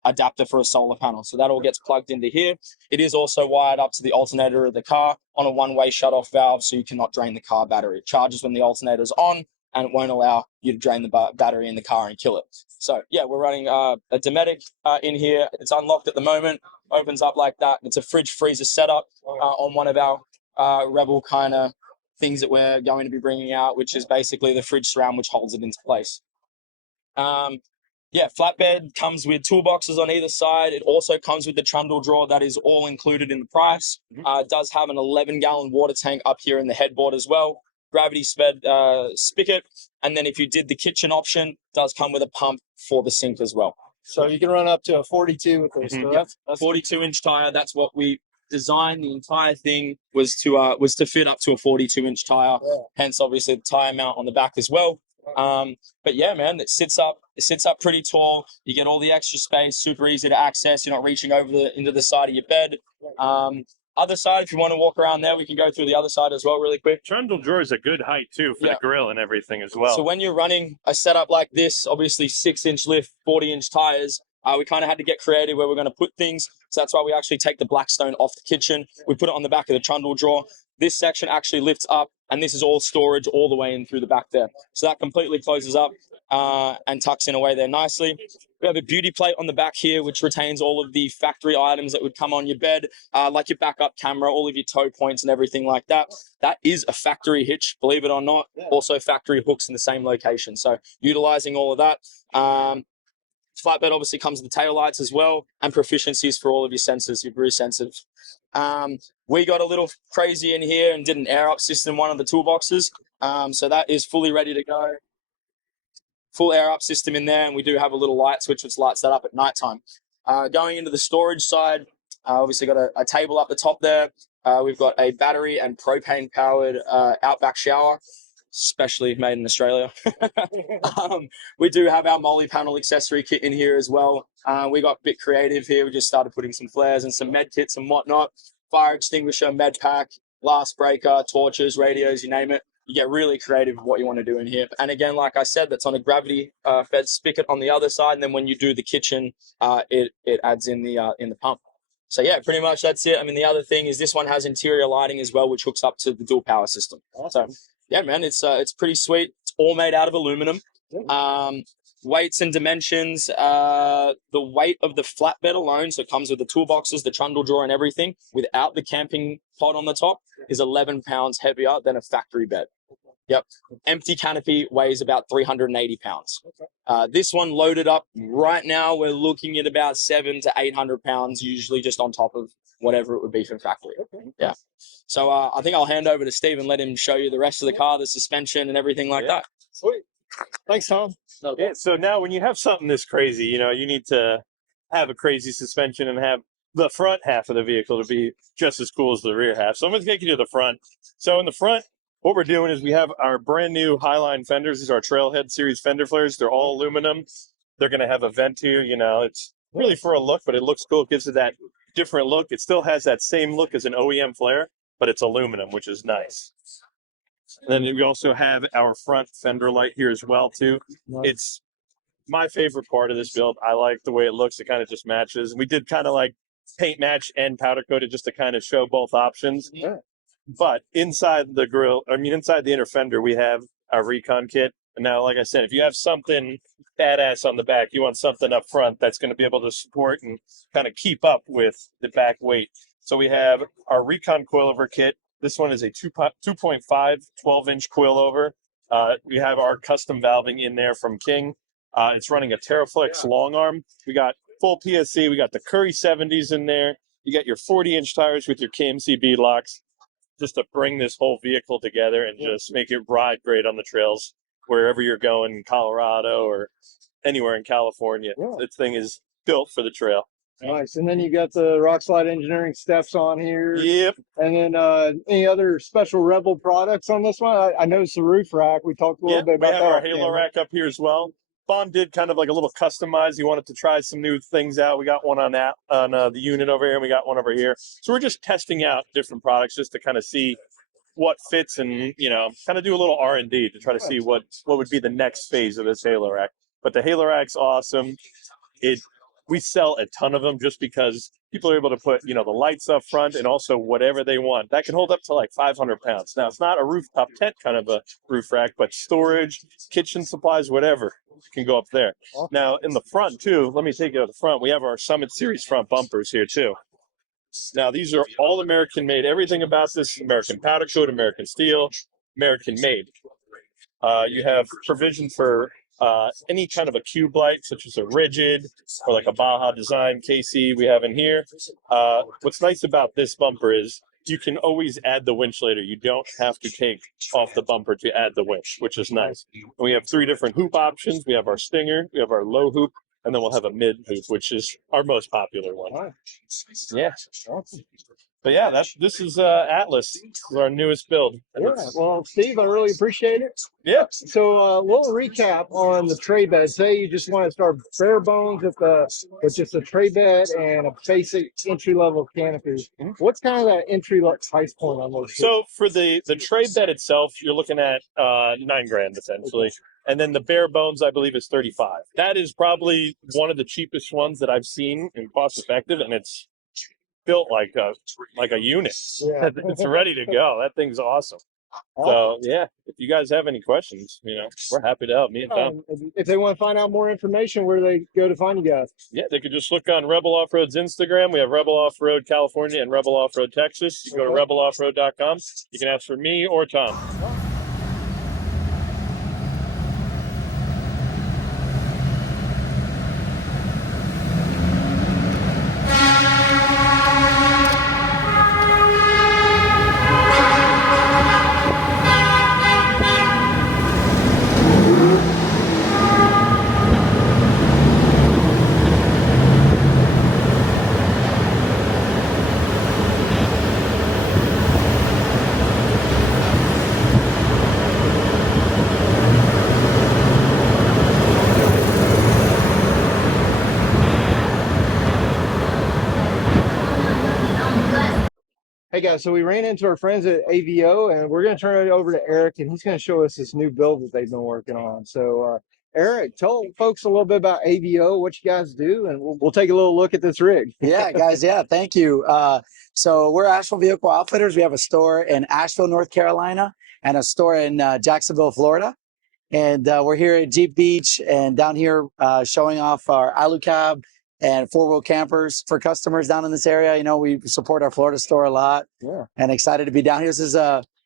adapter for a solar panel. So that all gets plugged into here. It is also wired up to the alternator of the car on a one-way shut-off valve, so you cannot drain the car battery. It charges when the alternator is on, and it won't allow you to drain the battery in the car and kill it. So yeah, we're running a Dometic in here. It's unlocked at the moment, opens up like that. It's a fridge freezer setup on one of our Rebel kind of things that we're going to be bringing out, which is basically the fridge surround, which holds it into place. Yeah, flatbed comes with toolboxes on either side. It also comes with the trundle drawer. That is all included in the price. It does have an 11-gallon water tank up here in the headboard as well. Gravity fed spigot, and then if you did the kitchen option, it does come with a pump for the sink as well. So you can run up to a 42 with this. So that's 42-inch tire. That's what we designed. The entire thing was to fit up to a 42-inch tire. Yeah. Hence, obviously, the tire mount on the back as well. But yeah, man, it sits up pretty tall. You get all the extra space, super easy to access. You're not reaching over into the side of your bed. Other side, if you want to walk around there, we can go through the other side as well really quick. Trundle drawer is a good height, too, for the grill and everything as well. So when you're running a setup like this, obviously 6-inch lift, 40-inch tires, we kind of had to get creative where we're going to put things. So that's why we actually take the Blackstone off the kitchen. We put it on the back of the trundle drawer. This section actually lifts up, and this is all storage all the way in through the back there. So that completely closes up and tucks in away there nicely. We have a beauty plate on the back here, which retains all of the factory items that would come on your bed, like your backup camera, all of your tow points and everything like that. That is a factory hitch, believe it or not. Also factory hooks in the same location. So utilizing all of that. Flatbed obviously comes with the tail lights as well, and proficiencies for all of your sensors, your breeze sensors. We got a little crazy in here and did an air up system in one of the toolboxes. So that is fully ready to go. Full air up system in there, and we do have a little light switch which lights that up at nighttime. Going into the storage side, obviously got a table up the top there. We've got a battery and propane powered outback shower, specially made in Australia. We do have our Molly panel accessory kit in here as well. We got a bit creative here. We just started putting some flares and some med kits and whatnot. Fire extinguisher, med pack, glass breaker, torches, radios, you name it. You get really creative with what you want to do in here. And again, like I said, that's on a gravity fed spigot on the other side. And then when you do the kitchen, it adds in the pump. So yeah, pretty much that's it. I mean, the other thing is this one has interior lighting as well, which hooks up to the dual power system. So yeah, man, it's pretty sweet. It's all made out of aluminum. Weights and dimensions, the weight of the flatbed alone, so it comes with the toolboxes, the trundle drawer and everything, without the camping pod on the top, is 11 pounds heavier than a factory bed. Yep. Empty canopy weighs about 380 pounds. This one loaded up right now, we're looking at about 700 to 800 pounds, usually just on top of whatever it would be from factory. Yeah. So I think I'll hand over to Steve and let him show you the rest of the car, the suspension and everything like that. Sweet. Thanks, Tom. Yeah, so now when you have something this crazy, you know, you need to have a crazy suspension and have the front half of the vehicle to be just as cool as the rear half. So I'm going to take you to the front. So in the front, what we're doing is we have our brand new Highline fenders. These are our Trailhead Series fender flares. They're all aluminum. They're going to have a vent here. You know, it's really for a look, but it looks cool. It gives it that different look. It still has that same look as an OEM flare, but it's aluminum, which is nice. And then we also have our front fender light here as well, too. It's my favorite part of this build. I like the way it looks. It kind of just matches. We did kind of like paint match and powder coat it just to kind of show both options. Yeah. But inside the grill, inside the inner fender, we have our recon kit. And now, like I said, if you have something badass on the back, you want something up front that's going to be able to support and kind of keep up with the back weight. So we have our recon coilover kit. This one is a 2.5 12-inch coilover. We have our custom valving in there from King. It's running a Terraflex long arm. We got full PSC. We got the Curry 70s in there. You got your 40-inch tires with your KMC bead locks, just to bring this whole vehicle together and just make it ride great on the trails wherever you're going in Colorado or anywhere in California. This thing is built for the trail. Nice. And then you got the Rock Slide Engineering steps on here. Yep. And then any other special Rebel products on this one? I noticed the roof rack. We talked a little bit about that. We have our Halo rack up here as well. Bond did kind of like a little customize. He wanted to try some new things out. We got one on that on the unit over here, and we got one over here. So we're just testing out different products just to kind of see what fits and, you know, kind of do a little R&D to try to see what would be the next phase of this Halo rack. But the Halo rack's awesome. We sell a ton of them just because people are able to put, you know, the lights up front and also whatever they want. That can hold up to like 500 pounds. Now, it's not a rooftop tent kind of a roof rack, but storage, kitchen supplies, whatever can go up there. Now, in the front, too, let me take you to the front. We have our Summit Series front bumpers here, too. Now, these are all American made. Everything about this is American powder coat, American steel, American made. You have provision for any kind of a cube light, such as a rigid or like a Baja design KC we have in here. What's nice about this bumper is you can always add the winch later. You don't have to take off the bumper to add the winch, which is nice. And we have 3 different hoop options. We have our Stinger, we have our low hoop, and then we'll have a mid hoop, which is our most popular one. Yeah. But yeah, this is Atlas. This is our newest build. Yeah, well, Steve, I really appreciate it. Yeah. So a little recap on the tray bed. Say you just want to start bare bones with just a tray bed and a basic entry-level canopy. What's kind of that entry-level price point on those? So for the tray bed itself, you're looking at $9,000 essentially. And then the bare bones, I believe, is $35,000. That is probably one of the cheapest ones that I've seen and cost effective, and it's built like a unit. Yeah. It's ready to go. That thing's awesome. So yeah, if you guys have any questions, you know, we're happy to help. Me and Tom. If they want to find out more information, where do they go to find you guys? Yeah, they could just look on Rebel Off-Road's Instagram. We have Rebel Off-Road California and Rebel Off-Road Texas. You can go to rebeloffroad.com. You can ask for me or Tom. Hey guys, so we ran into our friends at AVO, and we're going to turn it over to Eric, and he's going to show us this new build that they've been working on. So, Eric, tell folks a little bit about AVO, what you guys do, and we'll take a little look at this rig. Yeah, guys. Yeah, thank you. So we're Asheville Vehicle Outfitters. We have a store in Asheville, North Carolina, and a store in Jacksonville, Florida. And we're here at Jeep Beach and down here showing off our Alucab and four-wheel campers for customers down in this area. You know, we support our Florida store a lot. Yeah. And excited to be down here. This is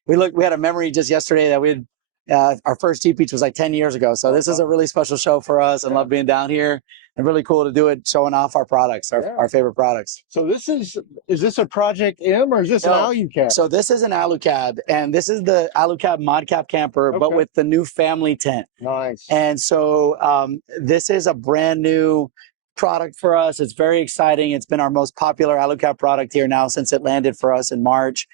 we had a memory just yesterday that we had our first Jeep Beach was like 10 years ago. So this is a really special show for us, and love being down here, and really cool to do it, showing off our products, our favorite products. So is this a Project M, or is this an Alucab? So this is an Alucab, and this is the Alucab mod cap camper, but with the new family tent. Nice. And so this is a brand new product for us. It's very exciting. It's been our most popular Alucab product here now since it landed for us in March.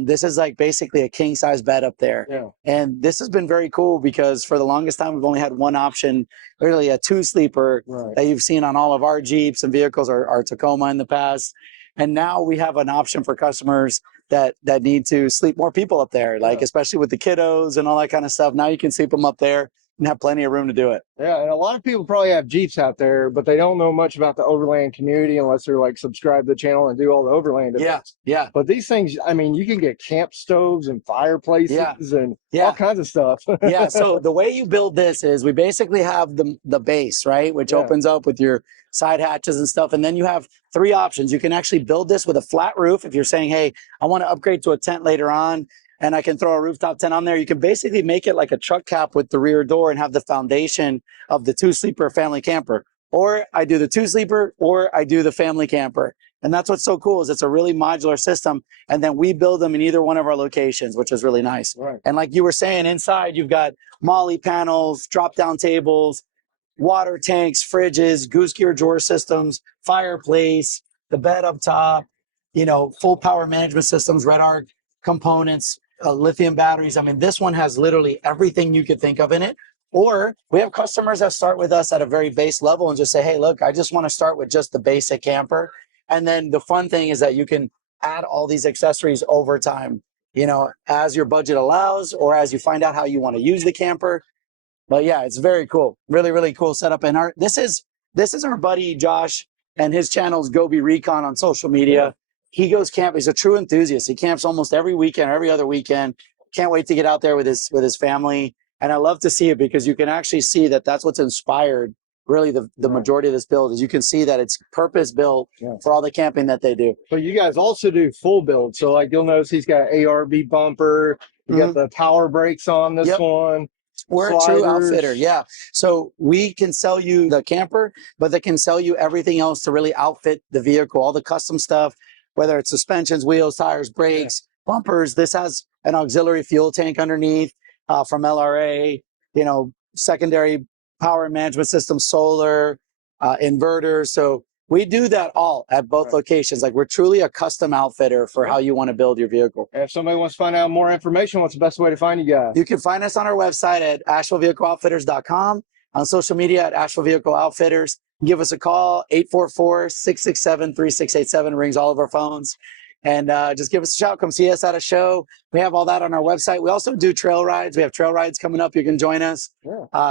This is like basically a king size bed up there. Yeah. And this has been very cool because for the longest time, we've only had one option, really a two sleeper that you've seen on all of our Jeeps and vehicles, our Tacoma in the past. And now we have an option for customers that need to sleep more people up there, like especially with the kiddos and all that kind of stuff. Now you can sleep them up there and have plenty of room to do it. Yeah, and a lot of people probably have Jeeps out there, but they don't know much about the Overland community unless they're like subscribe to the channel and do all the Overland events. Yeah. But these things, I mean, you can get camp stoves and fireplaces and all kinds of stuff. Yeah, so the way you build this is we basically have the base, right, which opens up with your side hatches and stuff, and then you have three options. You can actually build this with a flat roof if you're saying, hey, I want to upgrade to a tent later on, and I can throw a rooftop tent on there. You can basically make it like a truck cap with the rear door and have the foundation of the two-sleeper family camper. Or I do the two-sleeper, or I do the family camper. And that's what's so cool is it's a really modular system. And then we build them in either one of our locations, which is really nice. Right. And like you were saying, inside you've got MOLLE panels, drop-down tables, water tanks, fridges, goose gear drawer systems, fireplace, the bed up top, you know, full power management systems, red arc components, lithium batteries. I mean, this one has literally everything you could think of in it. Or we have customers that start with us at a very base level and just say, hey, look, I just want to start with just the basic camper. And then the fun thing is that you can add all these accessories over time, you know, as your budget allows, or as you find out how you want to use the camper. But yeah, it's very cool. Really, really cool setup. And this is our buddy Josh, and his channel is Gobi Recon on social media. Yeah. He goes camp. He's a true enthusiast. He camps almost every weekend, every other weekend. Can't wait to get out there with his family. And I love to see it because you can actually see that that's what's inspired really the majority of this build. Is you can see that it's purpose built for all the camping that they do. But you guys also do full build. So like you'll notice he's got ARB bumper. You got the power brakes on this one. We're a true outfitter, yeah. So we can sell you the camper, but they can sell you everything else to really outfit the vehicle, all the custom stuff, whether it's suspensions, wheels, tires, brakes, bumpers. This has an auxiliary fuel tank underneath from LRA, you know, secondary power management system, solar, inverters. So we do that all at both locations. Like we're truly a custom outfitter for how you want to build your vehicle. And if somebody wants to find out more information, what's the best way to find you guys? You can find us on our website at AshevilleVehicleOutfitters.com, on social media at Asheville Vehicle Outfitters. Give us a call, 844-667-3687. Rings all of our phones. And just give us a shout. Come see us at a show. We have all that on our website. We also do trail rides. We have trail rides coming up. You can join us.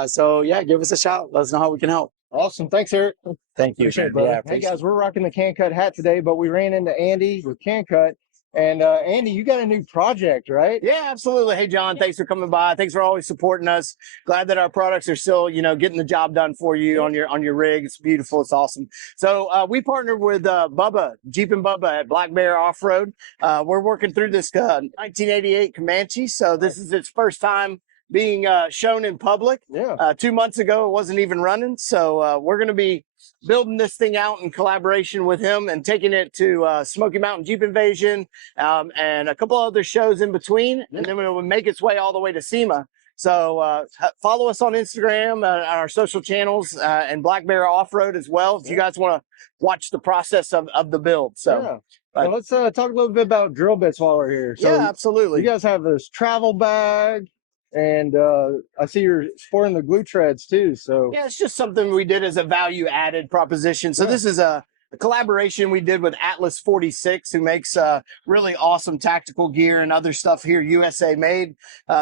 So yeah, give us a shout. Let us know how we can help. Awesome. Thanks, Eric. Thank you. Appreciate it, brother. Yeah, hey, guys, we're rocking the Can Cut hat today, but we ran into Andy with Can Cut. And Andy, you got a new project, right? Yeah, absolutely. Hey, John, thanks for coming by. Thanks for always supporting us. Glad that our products are still, you know, getting the job done for you on your rig. It's beautiful. It's awesome. So we partnered with Bubba, Jeep and Bubba at Black Bear Off-Road. We're working through this 1988 Comanche. So this is its first time being shown in public. 2 months ago, it wasn't even running. So we're going to be building this thing out in collaboration with him and taking it to Smoky Mountain Jeep Invasion and a couple other shows in between. And then it will make its way all the way to SEMA. So follow us on Instagram, our social channels, and Black Bear Off-Road as well, if you guys want to watch the process of the build. So. So let's talk a little bit about drill bits while we're here. So yeah, absolutely. You guys have this travel bag. And I see you're sporting the glue treads too. So yeah, it's just something we did as a value added proposition. So this is a collaboration we did with Atlas 46, who makes really awesome tactical gear and other stuff here, USA made.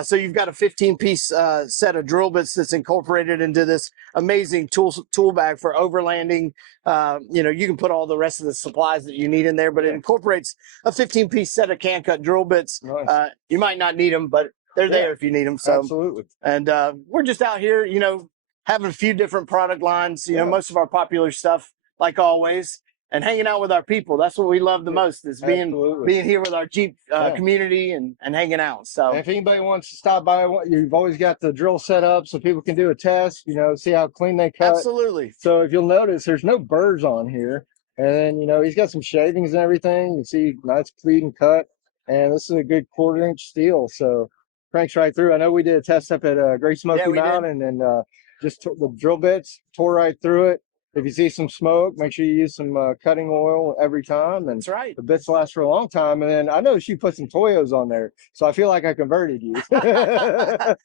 So you've got a 15-piece set of drill bits that's incorporated into this amazing tool bag for overlanding. You know, you can put all the rest of the supplies that you need in there, but it incorporates a 15-piece set of can-cut drill bits. Nice. You might not need them, but they're there if you need them. So absolutely. And we're just out here, you know, having a few different product lines, you know, most of our popular stuff, like always, and hanging out with our people. That's what we love the most, is being here with our Jeep community and hanging out. So and if anybody wants to stop by, you've always got the drill set up so people can do a test, you know, see how clean they cut. Absolutely. So if you'll notice, there's no burrs on here. And then, you know, he's got some shavings and everything. You see nice clean cut. And this is a good 1/4-inch steel. So cranks right through. I know we did a test up at Great Smoky Mountain, and just the drill bits tore right through it. If you see some smoke, make sure you use some cutting oil every time. And that's right. The bits last for a long time. And then I know she put some Toyos on there, so I feel like I converted you. Because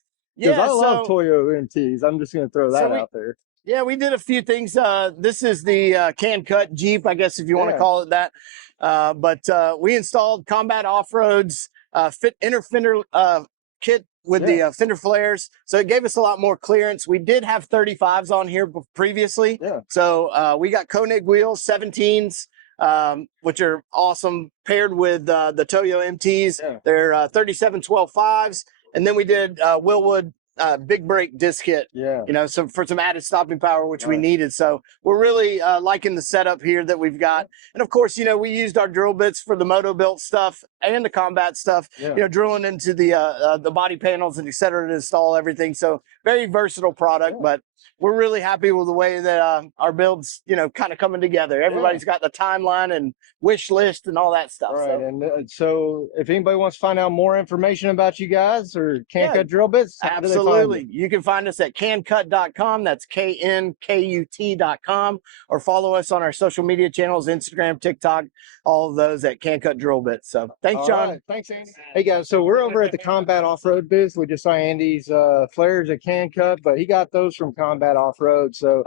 I love Toyo MTs. I'm just going to throw that out there. Yeah, we did a few things. This is the can-cut Jeep, I guess, if you want to call it that. But we installed combat off-roads, inner fender kit with the fender flares, so it gave us a lot more clearance. We did have 35s on here previously, so we got Koenig wheels, 17s, which are awesome, paired with the Toyo MTs. They're 37-12-5s, and then we did Willwood big brake disc kit, you know, for some added stopping power, which we needed. So we're really liking the setup here that we've got. And of course, you know, we used our drill bits for the moto built stuff and the combat stuff, you know, drilling into the body panels and et cetera to install everything. So very versatile product, but we're really happy with the way that our builds, you know, kind of coming together. Everybody's got the timeline and wish list and all that stuff. Right. And so if anybody wants to find out more information about you guys or Can-Cut drill bits, absolutely. You can find us at cancut.com. That's KNKUT.com, or follow us on our social media channels, Instagram, TikTok, all of those at Can-Cut drill bits. So thanks, John. Right. Thanks, Andy. Hey guys, so we're over at the Combat Off-Road booth. We just saw Andy's flares at Can-Cut, but he got those from Combat Off-Road. So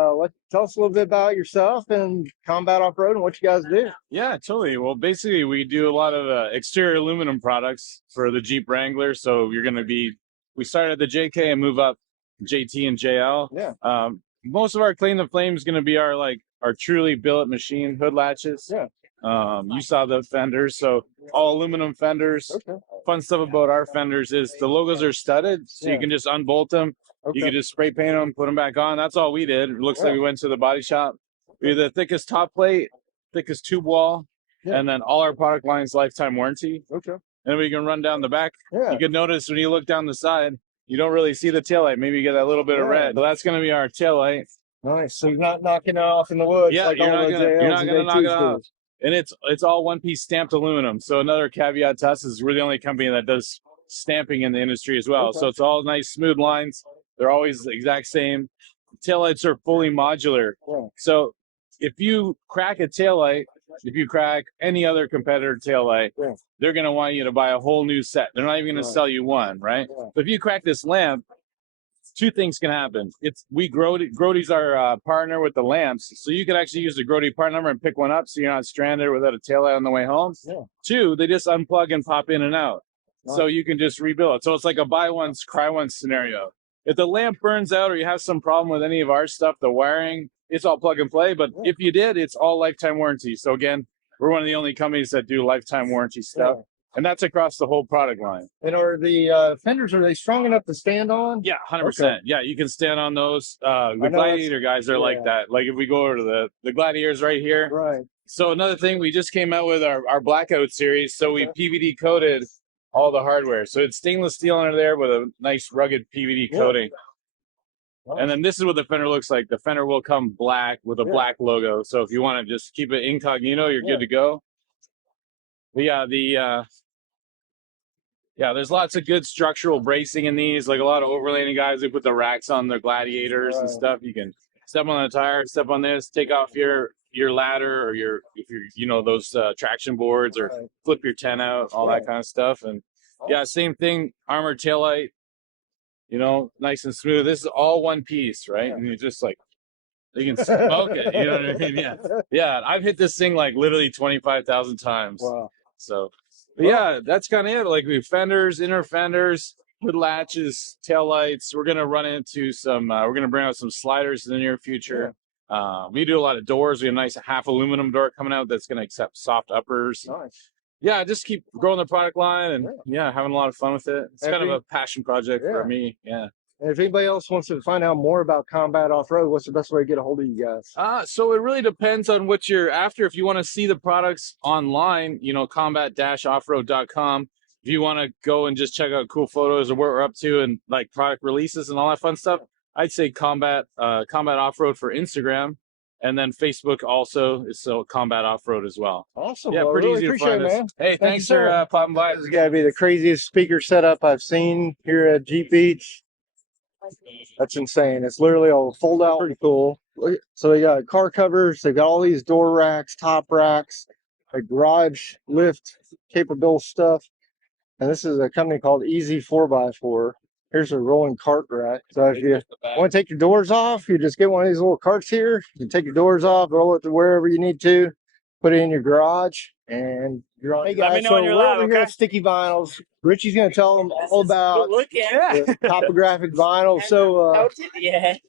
tell us a little bit about yourself and Combat Off-Road and what you guys do. Yeah, totally. Well, basically, we do a lot of exterior aluminum products for the Jeep Wrangler. So you're going to we started at the JK and move up JT and JL. Yeah. Most of our Clean the Flame is going to be our truly billet machine hood latches. Yeah. You saw the fenders, so all aluminum fenders. Okay. Fun stuff about our fenders is the logos are studded, so you can just unbolt them. Okay. You can just spray paint them, put them back on. That's all we did. It looks like we went to the body shop. We had the thickest top plate, thickest tube wall, and then all our product lines lifetime warranty. Okay. And we can run down the back. Yeah. You can notice when you look down the side, you don't really see the taillight. Maybe you get that little bit of red. So that's going to be our taillight. Nice. So you're not knocking it off in the woods. Yeah, like you're not going to knock it off. Do. And it's all one-piece stamped aluminum. So another caveat to us is we're the only company that does stamping in the industry as well. Okay. So it's all nice, smooth lines. They're always the exact same. Taillights are fully modular. Yeah. So if you crack a taillight, if you crack any other competitor taillight, they're going to want you to buy a whole new set. They're not even going to sell you one, right? Yeah. But if you crack this lamp, two things can happen. Grody's our partner with the lamps, so you can actually use the Grody part number and pick one up so you're not stranded without a taillight on the way home. Yeah. Two, they just unplug and pop in and out. Nice. So you can just rebuild it. So it's like a buy once, cry once scenario. If the lamp burns out or you have some problem with any of our stuff, the wiring, it's all plug and play. But if you did, it's all lifetime warranty. So again, we're one of the only companies that do lifetime warranty stuff. Yeah. And that's across the whole product line. And are the fenders, are they strong enough to stand on? Yeah, 100%. Okay. Yeah, you can stand on those. The Gladiator guys are like that. Like if we go over to the Gladiators right here. Right. So another thing, we just came out with our Blackout series. So we PVD coated all the hardware. So it's stainless steel under there with a nice rugged PVD coating. Nice. And then this is what the fender looks like. The fender will come black with a black logo. So if you want to just keep it incognito, you're good to go. But yeah, there's lots of good structural bracing in these. Like a lot of overlanding guys, they put the racks on their Gladiators and stuff. You can step on the tire, step on this, take off your ladder or those traction boards, or flip your tent out, all that kind of stuff. And yeah, same thing, armored taillight, nice and smooth. This is all one piece, right? And you just You can smoke it. You know what I mean? Yeah. Yeah. I've hit this thing like literally 25,000 times. Wow. So, but yeah, that's kind of it. Like we have fenders, inner fenders, hood latches, tail lights. We're gonna run into some. We're gonna bring out some sliders in the near future. We do a lot of doors. We have a nice half aluminum door coming out that's gonna accept soft uppers. Nice. Yeah, just keep growing the product line and having a lot of fun with it. It's kind of a passion project for me. Yeah. And if anybody else wants to find out more about combat off-road, what's the best way to get a hold of you guys? So it really depends on what you're after. If you want to see the products online, you know, combat-offroad.com. If you want to go and just check out cool photos of what we're up to and like product releases and all that fun stuff, I'd say combat off-road for Instagram. And then Facebook also is so Combat Off-Road as well. Awesome. Yeah, well, pretty really easy to find us. man. Hey, thanks for popping by. This has got to be the craziest speaker setup I've seen here at Jeep Beach. That's insane. It's literally all fold out, pretty cool. So they got car covers. They've got all these door racks, top racks, a garage lift capable stuff. And this is a company called Easy 4x4. Here's a rolling cart rack. So if you want to take your doors off, you just get one of these little carts here. You take your doors off, roll it to wherever you need to, put it in your garage, and you're on. Hey guys, Let me know so when you're we're live, over here at Sticky Vinyls. Richie's going to tell them all about the topographic vinyl. So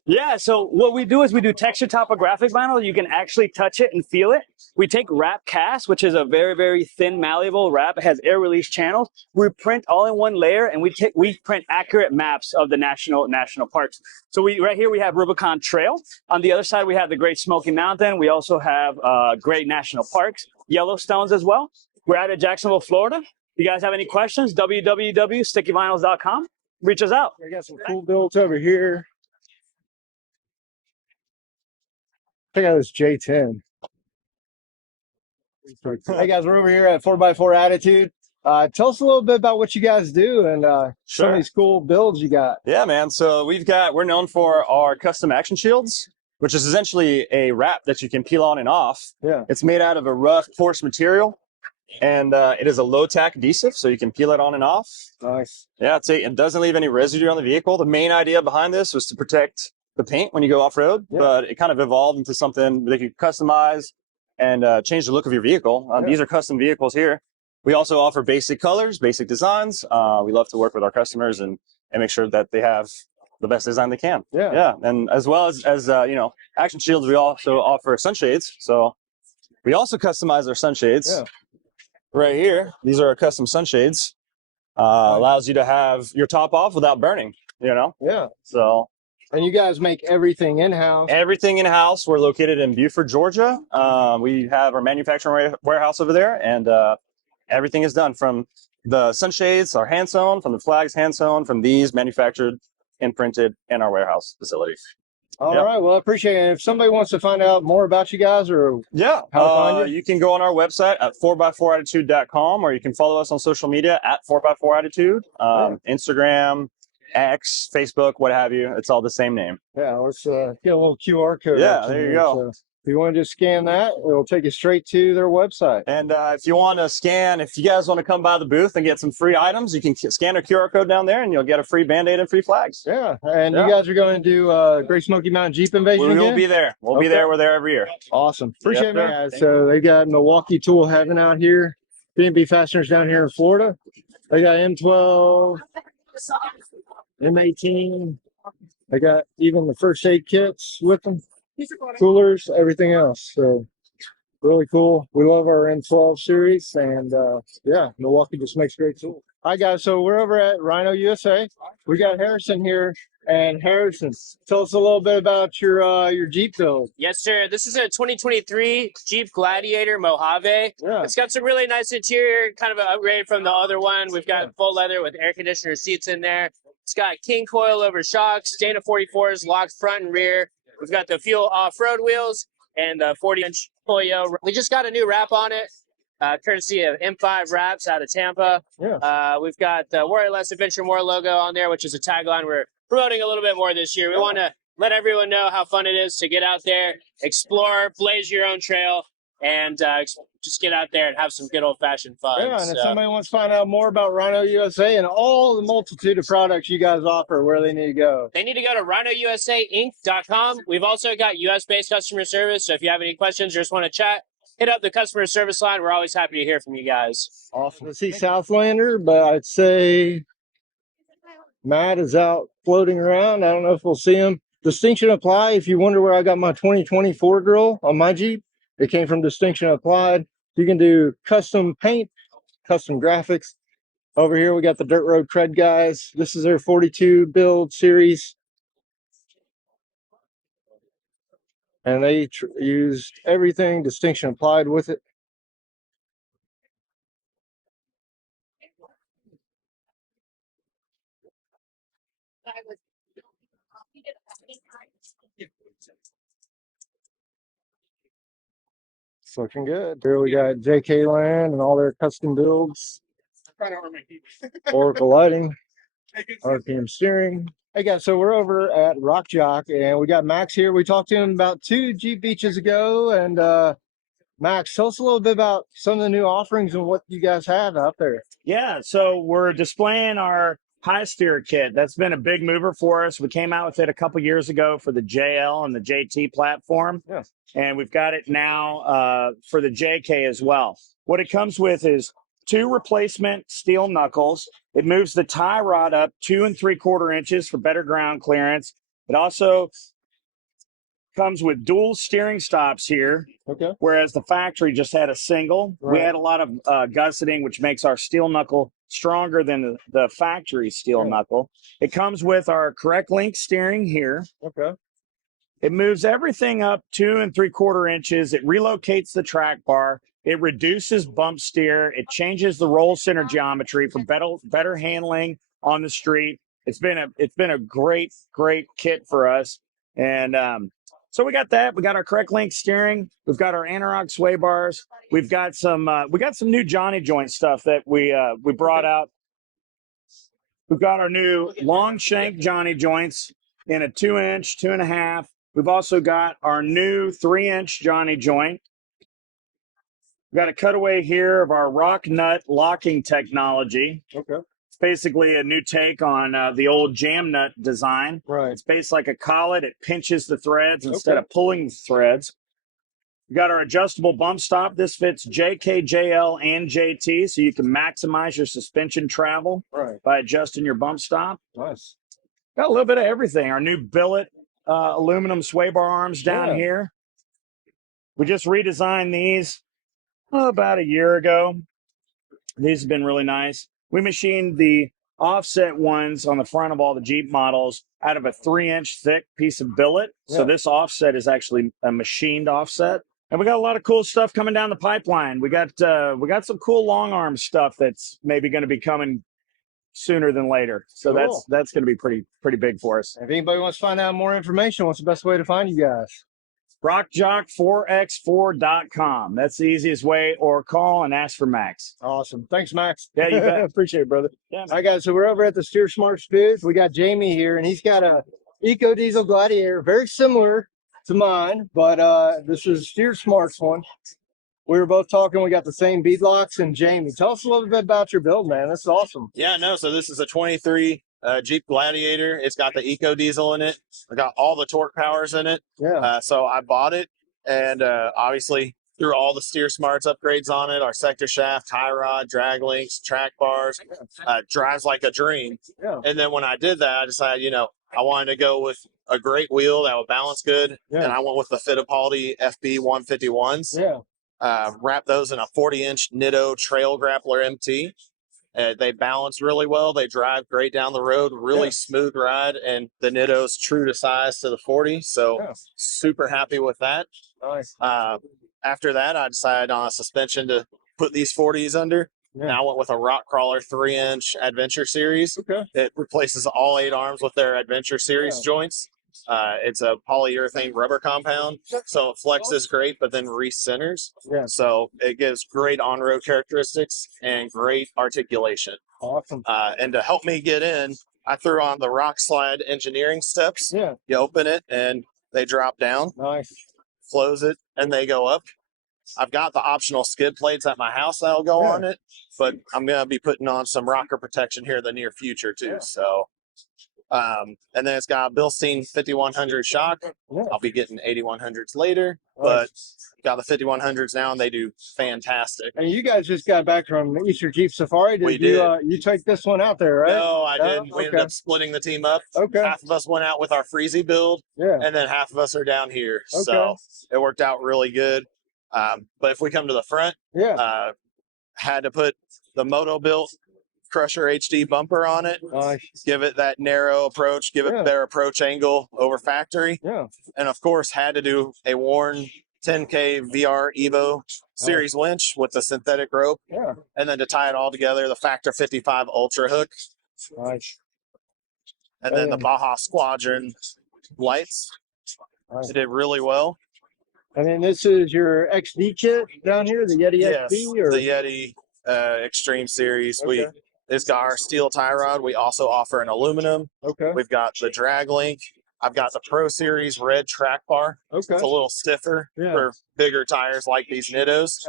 yeah, so what we do is we do texture topographic vinyl. You can actually touch it and feel it. We take wrap cast, which is a very, very thin, malleable wrap. It has air release channels. We print all in one layer, and we print accurate maps of the national parks. So right here we have Rubicon Trail. On the other side we have the Great Smoky Mountain. We also have Great National Parks, Yellowstones as well. We're out at Jacksonville, Florida. If you guys have any questions, www.stickyvinyls.com. Reach us out. We got some cool builds over here. Check out this J10. Hey guys, we're over here at 4x4 Attitude. Tell us a little bit about what you guys do and some of these cool builds you got. Yeah, man. So we're known for our custom action shields, which is essentially a wrap that you can peel on and off. Yeah. It's made out of a rough, porous material. And it is a low-tack adhesive, so you can peel it on and off. Nice. Yeah, it doesn't leave any residue on the vehicle. The main idea behind this was to protect the paint when you go off-road, but it kind of evolved into something that you could customize and change the look of your vehicle. These are custom vehicles here. We also offer basic colors, basic designs. We love to work with our customers and make sure that they have the best design they can. Yeah. And as well as action shields, we also offer sunshades. So we also customize our sunshades. Yeah. Right here, these are our custom sunshades. Allows you to have your top off without burning, you know? Yeah. So. And you guys make everything in-house? Everything in-house. We're located in Buford, Georgia. We have our manufacturing warehouse over there, and everything is done from the sunshades are hand-sewn, from the flags hand-sewn, from these manufactured and printed in our warehouse facility. All right. Well, I appreciate it. If somebody wants to find out more about you guys or how to find you can go on our website at 4x4attitude.com, or you can follow us on social media at 4x4attitude, Instagram, X, Facebook, what have you. It's all the same name. Yeah. Let's get a little QR code. Yeah, there you go. So if you want to just scan that, it'll take you straight to their website. And if you want to scan, if you guys want to come by the booth and get some free items, you can scan a QR code down there and you'll get a free Band-Aid and free flags. Yeah. And you guys are going to do Great Smoky Mountain Jeep Invasion We will again? be there. We'll be there. We're there every year. Awesome. Appreciate it, man. So they got Milwaukee Tool Heaven out here. B&B Fasteners down here in Florida. They got M12, M18. They got even the first aid kits with them. Coolers, everything else. So really cool. We love our M12 series, and Milwaukee just makes great tools. Hi guys, so we're over at Rhino USA. We got Harrison here, and Harrison, tell us a little bit about your Jeep build. Yes, sir. This is a 2023 Jeep Gladiator Mojave. Yeah. It's got some really nice interior, kind of an upgrade from the other one. We've got full leather with air conditioner seats in there. It's got king coil over shocks, Dana 44s locked front and rear. We've got the fuel off-road wheels and the 40-inch Toyo. We just got a new wrap on it, courtesy of M5 Wraps out of Tampa. Yeah. We've got the Worry Less Adventure More logo on there, which is a tagline we're promoting a little bit more this year. We want to let everyone know how fun it is to get out there, explore, blaze your own trail, and just get out there and have some good old-fashioned fun. Yeah, and if So, somebody wants to find out more about Rhino USA and all the multitude of products you guys offer, where they need to go? they need to go to rhinousainc.com. We've also got US-based customer service, so if you have any questions or just want to chat, hit up the customer service line. We're always happy to hear from you guys. Awesome to see Southlander, but I'd say Matt is out floating around. I don't know if we'll see him. Distinction Apply, if you wonder where I got my 2024 grill on my Jeep, it came from Distinction Applied. You can do custom paint, custom graphics. Over here, we got the Dirt Road Cred guys. This is their 42 build series. And they used everything Distinction Applied with it. It's looking good. Here we got JK Land and all their custom builds. Oracle lighting, RPM steering. Hey guys, so we're over at Rock Jock and we got Max here. We talked to him about 2 Jeep Beaches ago. And Max, tell us a little bit about some of the new offerings and what you guys have out there. Yeah, so we're displaying our high steer kit. That's been a big mover for us. We came out with it a couple years ago for the JL and the JT platform. Yeah. And we've got it now for the JK as well. What it comes with is 2 replacement steel knuckles. It moves the tie rod up 2 3/4 inches for better ground clearance. It also comes with dual steering stops here. Okay. Whereas the factory just had a single. Right. We had a lot of gusseting, which makes our steel knuckle stronger than the factory steel knuckle. It comes with our correct link steering here. Okay. It moves everything up 2 3/4 inches. It relocates the track bar. It reduces bump steer. It changes the roll center geometry for better handling on the street. It's been a great kit for us. And so we got that. We got our correct link steering. We've got our Anarog sway bars. We've got some new Johnny joint stuff that we brought out. We've got our new long shank Johnny joints in a 2-inch, 2.5. We've also got our new 3-inch Johnny joint. We've got a cutaway here of our rock nut locking technology. Okay. It's basically a new take on the old jam nut design. Right. It's based like a collet. It pinches the threads instead of pulling the threads. We've got our adjustable bump stop. This fits JK, JL, and JT, so you can maximize your suspension travel by adjusting your bump stop. Nice. Got a little bit of everything. Our new billet aluminum sway bar arms down here. We just redesigned these about a year ago. These have been really nice. We machined the offset ones on the front of all the Jeep models out of a 3-inch thick piece of billet. Yeah. So this offset is actually a machined offset. And we got a lot of cool stuff coming down the pipeline. We got some cool long arm stuff that's maybe going to be coming sooner than later. So cool. that's going to be pretty big for us. If anybody wants to find out more information, what's the best way to find you guys? rockjock4x4.com. That's the easiest way, or call and ask for Max. Awesome. Thanks, Max. Yeah, you bet. Appreciate it, brother. Yeah. All right, guys, so we're over at the Steer Smarts booth. We got Jamie here, and he's got a Eco Diesel Gladiator, very similar to mine, but this is Steer Smarts one. We were both talking. We got the same bead locks. And Jamie, tell us a little bit about your build, man. This is awesome. Yeah, no. So this is a 23 Jeep Gladiator. It's got the Eco Diesel in it. I got all the torque powers in it. Yeah. So I bought it, and obviously threw all the Steer Smarts upgrades on it. Our sector shaft, tie rod, drag links, track bars. Drives like a dream. Yeah. And then when I did that, I decided, I wanted to go with a great wheel that would balance good. Yeah. And I went with the Fittipaldi FB 151s. Yeah. Wrap those in a 40-inch Nitto Trail Grappler MT. They balance really well. They drive great down the road, really smooth ride, and the Nitto's true to size to the 40. So super happy with that. Nice. After that, I decided on a suspension to put these 40s under. Yeah. Now I went with a Rock Crawler 3-inch Adventure Series. Okay. It replaces all 8 arms with their Adventure Series joints. It's a polyurethane rubber compound, so it flexes great, but then recenters. Yeah. So it gives great on-road characteristics and great articulation. Awesome. And to help me get in, I threw on the Rock Slide engineering steps. Yeah. You open it and they drop down. Nice. Close it and they go up. I've got the optional skid plates at my house that'll go on it, but I'm going to be putting on some rocker protection here in the near future too. So, and then it's got a Bilstein 5100 shock. I'll be getting 8100s later, but got the 5100s now, and they do fantastic. And you guys just got back from Easter Jeep Safari. We did. You take this one out there, right? No, I didn't. We ended up splitting the team up. Okay. Half of us went out with our Freezy build, and then half of us are down here. Okay. So it worked out really good. But if we come to the front, had to put the Moto built Crusher HD bumper on it. Give it that narrow approach, give it a better approach angle over factory. And of course, had to do a Warren 10K VR Evo series winch with the synthetic rope. And then to tie it all together, the Factor 55 Ultra hook. And then the Baja Squadron lights. It did really well. And then this is your XD kit down here, the Yeti XD? Or? The Yeti Extreme Series. It's got our steel tie rod. We also offer an aluminum. We've got the drag link. I've got the Pro Series red track bar. It's a little stiffer for bigger tires like these Nittos.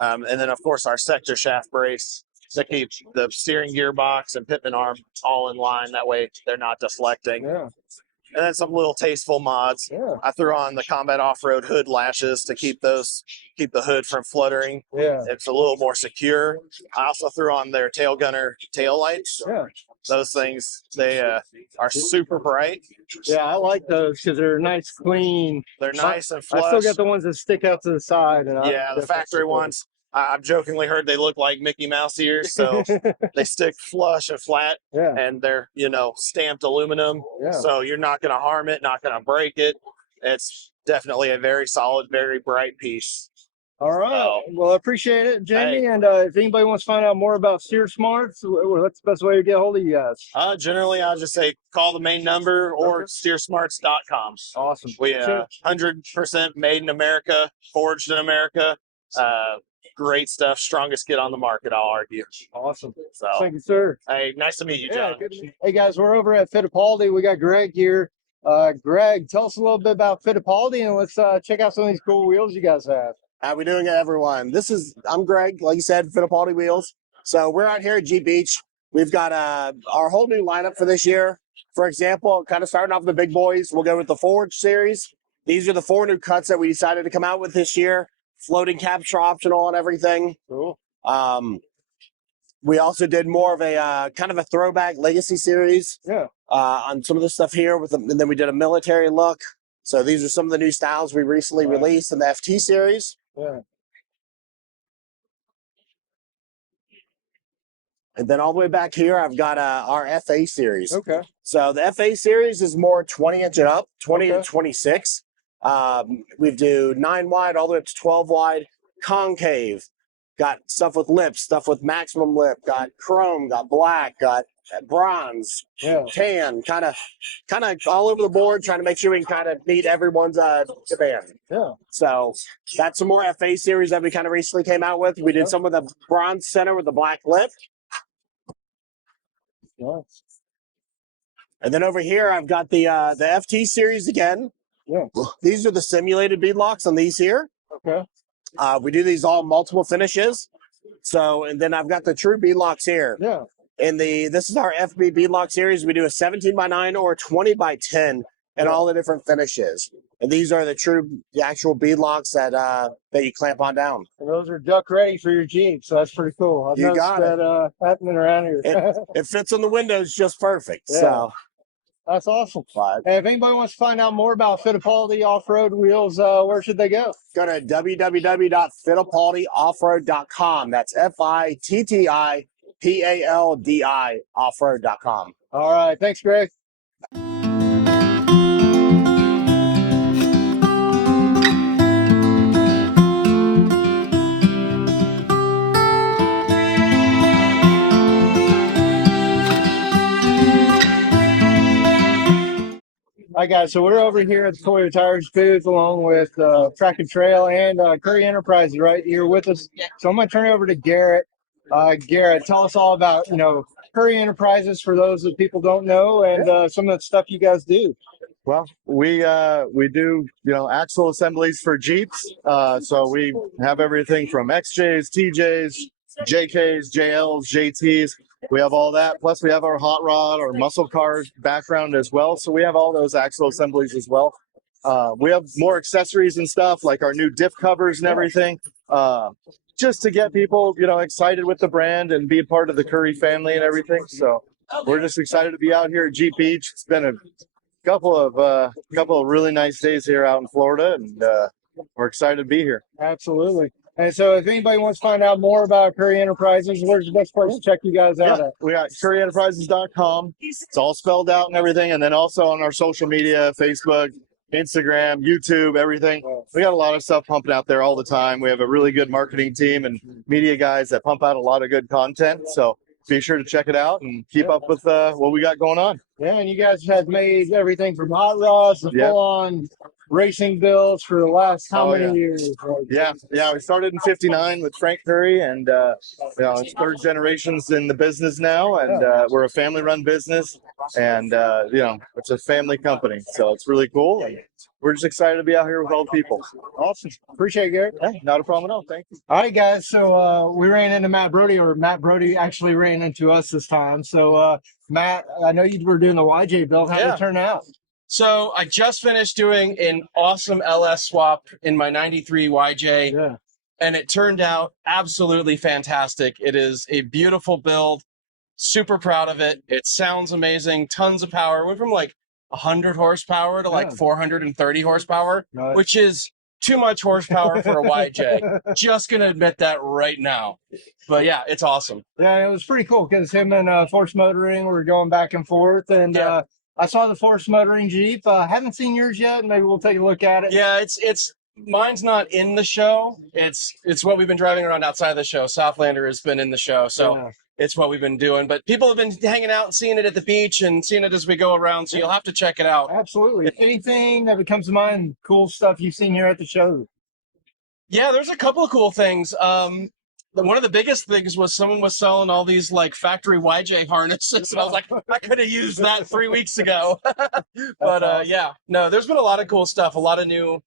And then, of course, our sector shaft brace to keep the steering gearbox and pitman arm all in line. That way they're not deflecting. And then some little tasteful mods. I threw on the Combat Off-Road hood lashes to keep the hood from fluttering. It's a little more secure. I also threw on their tail gunner tail lights. Those things, they are super bright. Yeah, I like those because they're nice, clean. They're nice and flush. I still got the ones that stick out to the side. And the factory ones, I've jokingly heard they look like Mickey Mouse ears, so they stick flush and flat, and they're, stamped aluminum, so you're not going to harm it, not going to break it. It's definitely a very solid, very bright piece. All right. Well, I appreciate it, Jamie. And if anybody wants to find out more about Steer Smarts, what's the best way to get a hold of you guys? Generally, I'll just say call the main number or steersmarts.com. Awesome. We 100% made in America, forged in America. Great stuff. Strongest kit on the market, I'll argue. Awesome. So, thank you, sir. Hey, nice to meet you, John. Hey, guys, we're over at Fittipaldi. We got Greg here. Greg, tell us a little bit about Fittipaldi, and let's check out some of these cool wheels you guys have. How we doing, everyone? I'm Greg, like you said, Fittipaldi Wheels. So we're out here at Jeep Beach. We've got our whole new lineup for this year. For example, kind of starting off with the big boys, we'll go with the Forge series. These are the 4 new cuts that we decided to come out with this year. Floating capture optional and everything. Cool. We also did more of a kind of a throwback legacy series. On some of the stuff here, and then we did a military look. So these are some of the new styles we recently released in the FT series. And then all the way back here, I've got our FA series. So the FA series is more 20-inch and up, 20 to 26. We do 9 wide all the way up to 12 wide, concave. Got stuff with lips, stuff with maximum lip. Got chrome, got black, got bronze, tan. Kind of all over the board, trying to make sure we can kind of meet everyone's demand. So that's some more FA series that we kind of recently came out with. We did some with the bronze center with the black lip. And then over here, I've got the FT series again. These are the simulated bead locks on these here. We do these all multiple finishes. So, and then I've got the true bead locks here. This is our FB bead lock series. We do a 17x9 or 20x10 and all the different finishes. And these are the actual bead locks that you clamp on down. And those are duck ready for your Jeep, so that's pretty cool. I've noticed that happening around here. It fits on the windows just perfect. So that's awesome. Hey, if anybody wants to find out more about Fittipaldi off-road wheels, where should they go? Go to www.fittipaldioffroad.com. That's FITTIPALDI offroad.com. All right. Thanks, Greg. Hi guys, so we're over here at the Toyo Tires booth along with Track and Trail and Curry Enterprises right here with us. So I'm going to turn it over to Garrett. Garrett, tell us all about, Curry Enterprises for those that people don't know and some of the stuff you guys do. Well, we do, you know, axle assemblies for Jeeps. So we have everything from XJs, TJs, JKs, JLs, JTs. We have all that. Plus we have our hot rod or muscle cars background as well. So we have all those axle assemblies as well. We have more accessories and stuff like our new diff covers and everything. Just to get people, you know, excited with the brand and be a part of the Curry family and everything. So we're just excited to be out here at Jeep Beach. It's been a couple of really nice days here out in Florida, and we're excited to be here. Absolutely. And so if anybody wants to find out more about Curry Enterprises, where's the best place to check you guys out at? We got curryenterprises.com. It's all spelled out and everything. And then also on our social media, Facebook, Instagram, YouTube, everything. We got a lot of stuff pumping out there all the time. We have a really good marketing team and media guys that pump out a lot of good content. So be sure to check it out and keep up with what we got going on. Yeah, and you guys have made everything from hot rods to full-on racing builds for the last how many years? Yeah, we started in '59 with Frank Curry, and you know, it's third generations in the business now, and we're a family-run business, and you know, it's a family company, so it's really cool, and we're just excited to be out here with all the people. Awesome. Appreciate it, Garrett. Hey, not a problem at all. Thank you. All right, guys. So we ran into Matt Brody, or Matt Brody actually ran into us this time. So Matt, I know you were doing the YJ build. How did it turn out? So I just finished doing an awesome LS swap in my 93 YJ, and it turned out absolutely fantastic. It is a beautiful build. Super proud of it. It sounds amazing. Tons of power. Went from like 100 horsepower to like 430 horsepower, which is too much horsepower for a YJ. Just gonna admit that right now. But yeah, it's awesome. Yeah, it was pretty cool because him and Force Motoring were going back and forth, and I saw the Force Motoring Jeep. Haven't seen yours yet. Maybe we'll take a look at it. Yeah, it's mine's not in the show. It's what we've been driving around outside of the show. Southlander has been in the show, so it's what we've been doing. But people have been hanging out and seeing it at the beach and seeing it as we go around, so you'll have to check it out. Absolutely. Anything that comes to mind, cool stuff you've seen here at the show? Yeah, there's a couple of cool things. One of the biggest things was someone was selling all these like factory YJ harnesses, and I was like, I could have used that 3 weeks ago. But yeah, no, there's been a lot of cool stuff, a lot of new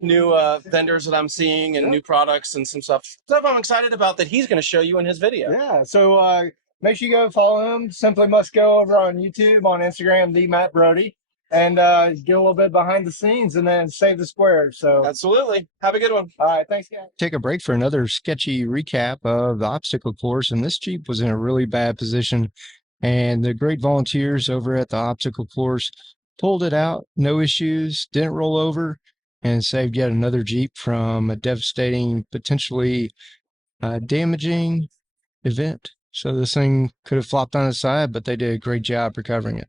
vendors that I'm seeing, and new products and some stuff I'm excited about that he's going to show you in his video. Yeah, so make sure you go follow him. Simply must go over on YouTube, on Instagram, the Matt Brody, and get a little bit behind the scenes, and then save the square. So absolutely, have a good one. All right, thanks, guys. Take a break for another sketchy recap of the obstacle course, and this Jeep was in a really bad position, and the great volunteers over at the obstacle course pulled it out, no issues, didn't roll over, and saved yet another Jeep from a devastating, potentially damaging event. So this thing could have flopped on its side, but they did a great job recovering it.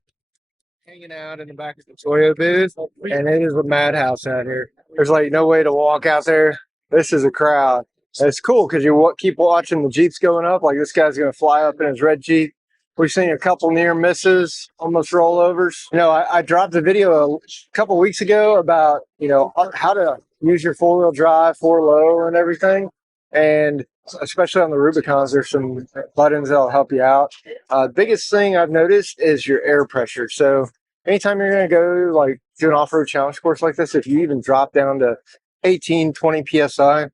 Hanging out in the back of the Toyo booth, and it is a madhouse out here. There's like no way to walk out there. This is a crowd. And it's cool because you keep watching the Jeeps going up. Like this guy's going to fly up in his red Jeep. We've seen a couple near misses, almost rollovers. You know, I dropped a video a couple weeks ago about, you know, how to use your four-wheel drive, four-low and everything. And especially on the Rubicons, there's some buttons that'll help you out. Biggest thing I've noticed is your air pressure. So anytime you're going to go like do an off-road challenge course like this, if you even drop down to 18, 20 PSI,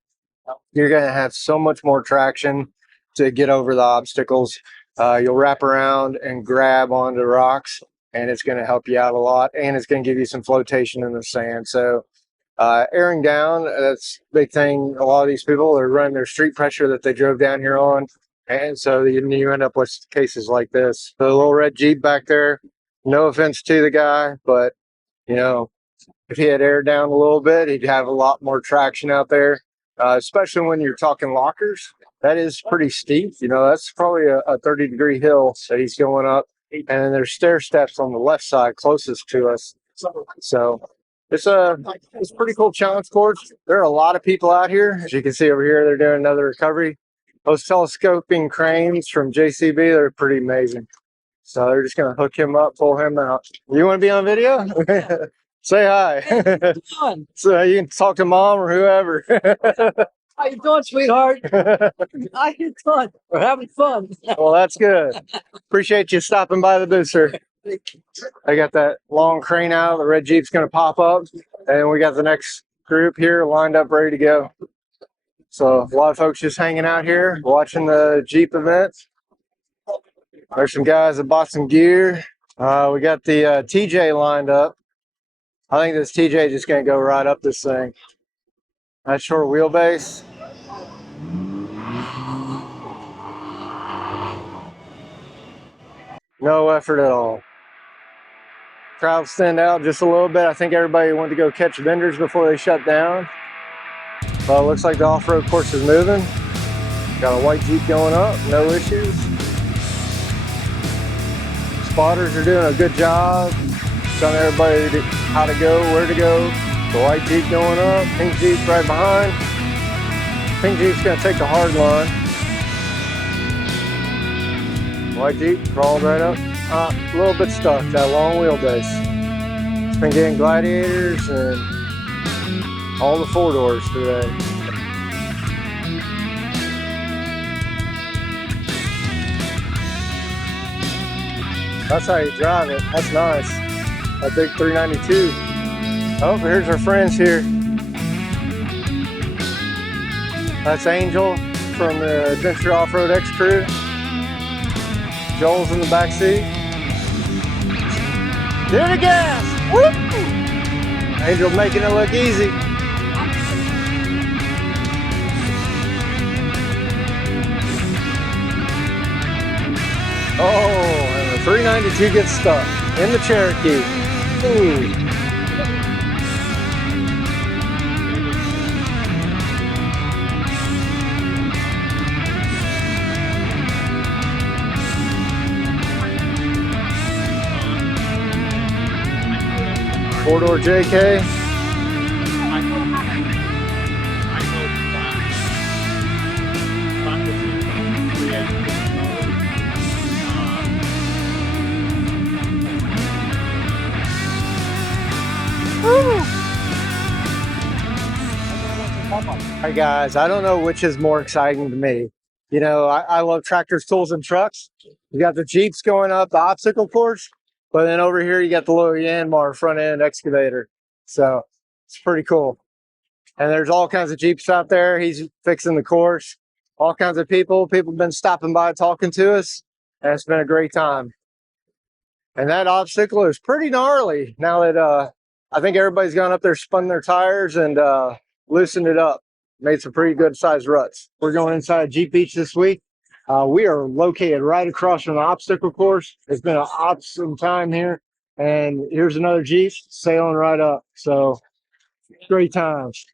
you're going to have so much more traction to get over the obstacles. You'll wrap around and grab onto rocks, and it's going to help you out a lot, and it's going to give you some flotation in the sand. So airing down, that's a big thing. A lot of these people are running their street pressure that they drove down here on, and so you end up with cases like this. The little red Jeep back there, no offense to the guy, but you know, if he had aired down a little bit, he'd have a lot more traction out there, especially when you're talking lockers. That is pretty steep. You know, that's probably a 30-degree hill that he's going up, and then there's stair steps on the left side closest to us. So it's a pretty cool challenge course. There are a lot of people out here. As you can see over here, they're doing another recovery. Those telescoping cranes from JCB, they're pretty amazing. So they're just going to hook him up, pull him out. You want to be on video? Say hi. So you can talk to mom or whoever. How you doing, sweetheart? How you doing? We're having fun. Well, that's good. Appreciate you stopping by the booth, sir. I got that long crane out. The red Jeep's going to pop up. And we got the next group here lined up, ready to go. So a lot of folks just hanging out here, watching the Jeep event. There's some guys that bought some gear. We got the TJ lined up. I think this TJ is just going to go right up this thing. Nice short wheelbase. No effort at all. Crowd stand out just a little bit. I think everybody went to go catch vendors before they shut down. Well, it looks like the off-road course is moving. Got a white Jeep going up, no issues. Spotters are doing a good job telling everybody how to go, where to go. The white Jeep going up, pink Jeep right behind. Pink Jeep's gonna take the hard line. White Jeep crawled right up. A little bit stuck, that long wheelbase. It's been getting gladiators and all the 4-doors today. That's how you drive it. That's nice. That big 392. Oh, here's our friends here. That's Angel from the Adventure Off-Road X crew. Joel's in the back seat. Give it a gas! Woo! Angel making it look easy. Oh, and the 392 gets stuck in the Cherokee. Ooh. Four-door JK. All right, guys, I don't know which is more exciting to me. You know, I love tractors, tools, and trucks. You got the Jeeps going up the obstacle course, but then over here you got the little Yanmar front end excavator. So it's pretty cool. And there's all kinds of Jeeps out there. He's fixing the course. All kinds of people. People have been stopping by talking to us, and it's been a great time. And that obstacle is pretty gnarly now that I think everybody's gone up there, spun their tires, and loosened it up. Made some pretty good sized ruts. We're going inside Jeep Beach this week. We are located right across from the obstacle course. It's been an awesome time here. And here's another Jeep sailing right up. So great times.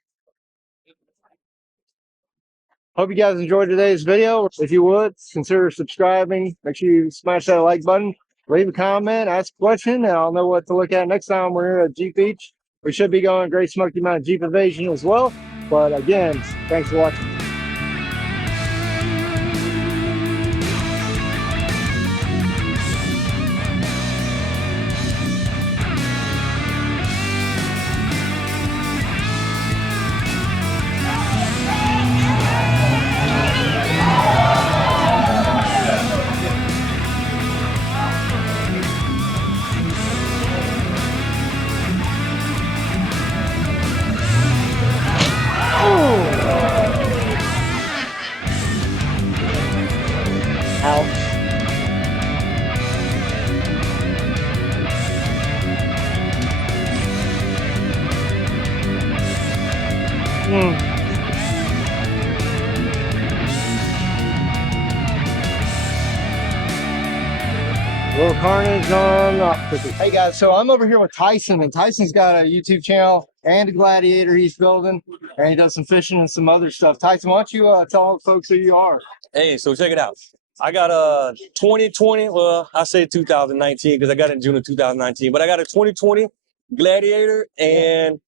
Hope you guys enjoyed today's video. If you would, consider subscribing. Make sure you smash that like button. Leave a comment, ask a question, and I'll know what to look at next time we're here at Jeep Beach. We should be going Great Smoky Mountain Jeep Invasion as well. But again, thanks for watching. Little Carnage on. Hey guys, so I'm over here with Tyson, and Tyson's got a YouTube channel and a Gladiator he's building, and he does some fishing and some other stuff. Tyson, why don't you tell folks who you are? Hey, so check it out. I got a 2020, well, I say 2019 because I got it in June of 2019, but I got a 2020 Gladiator, and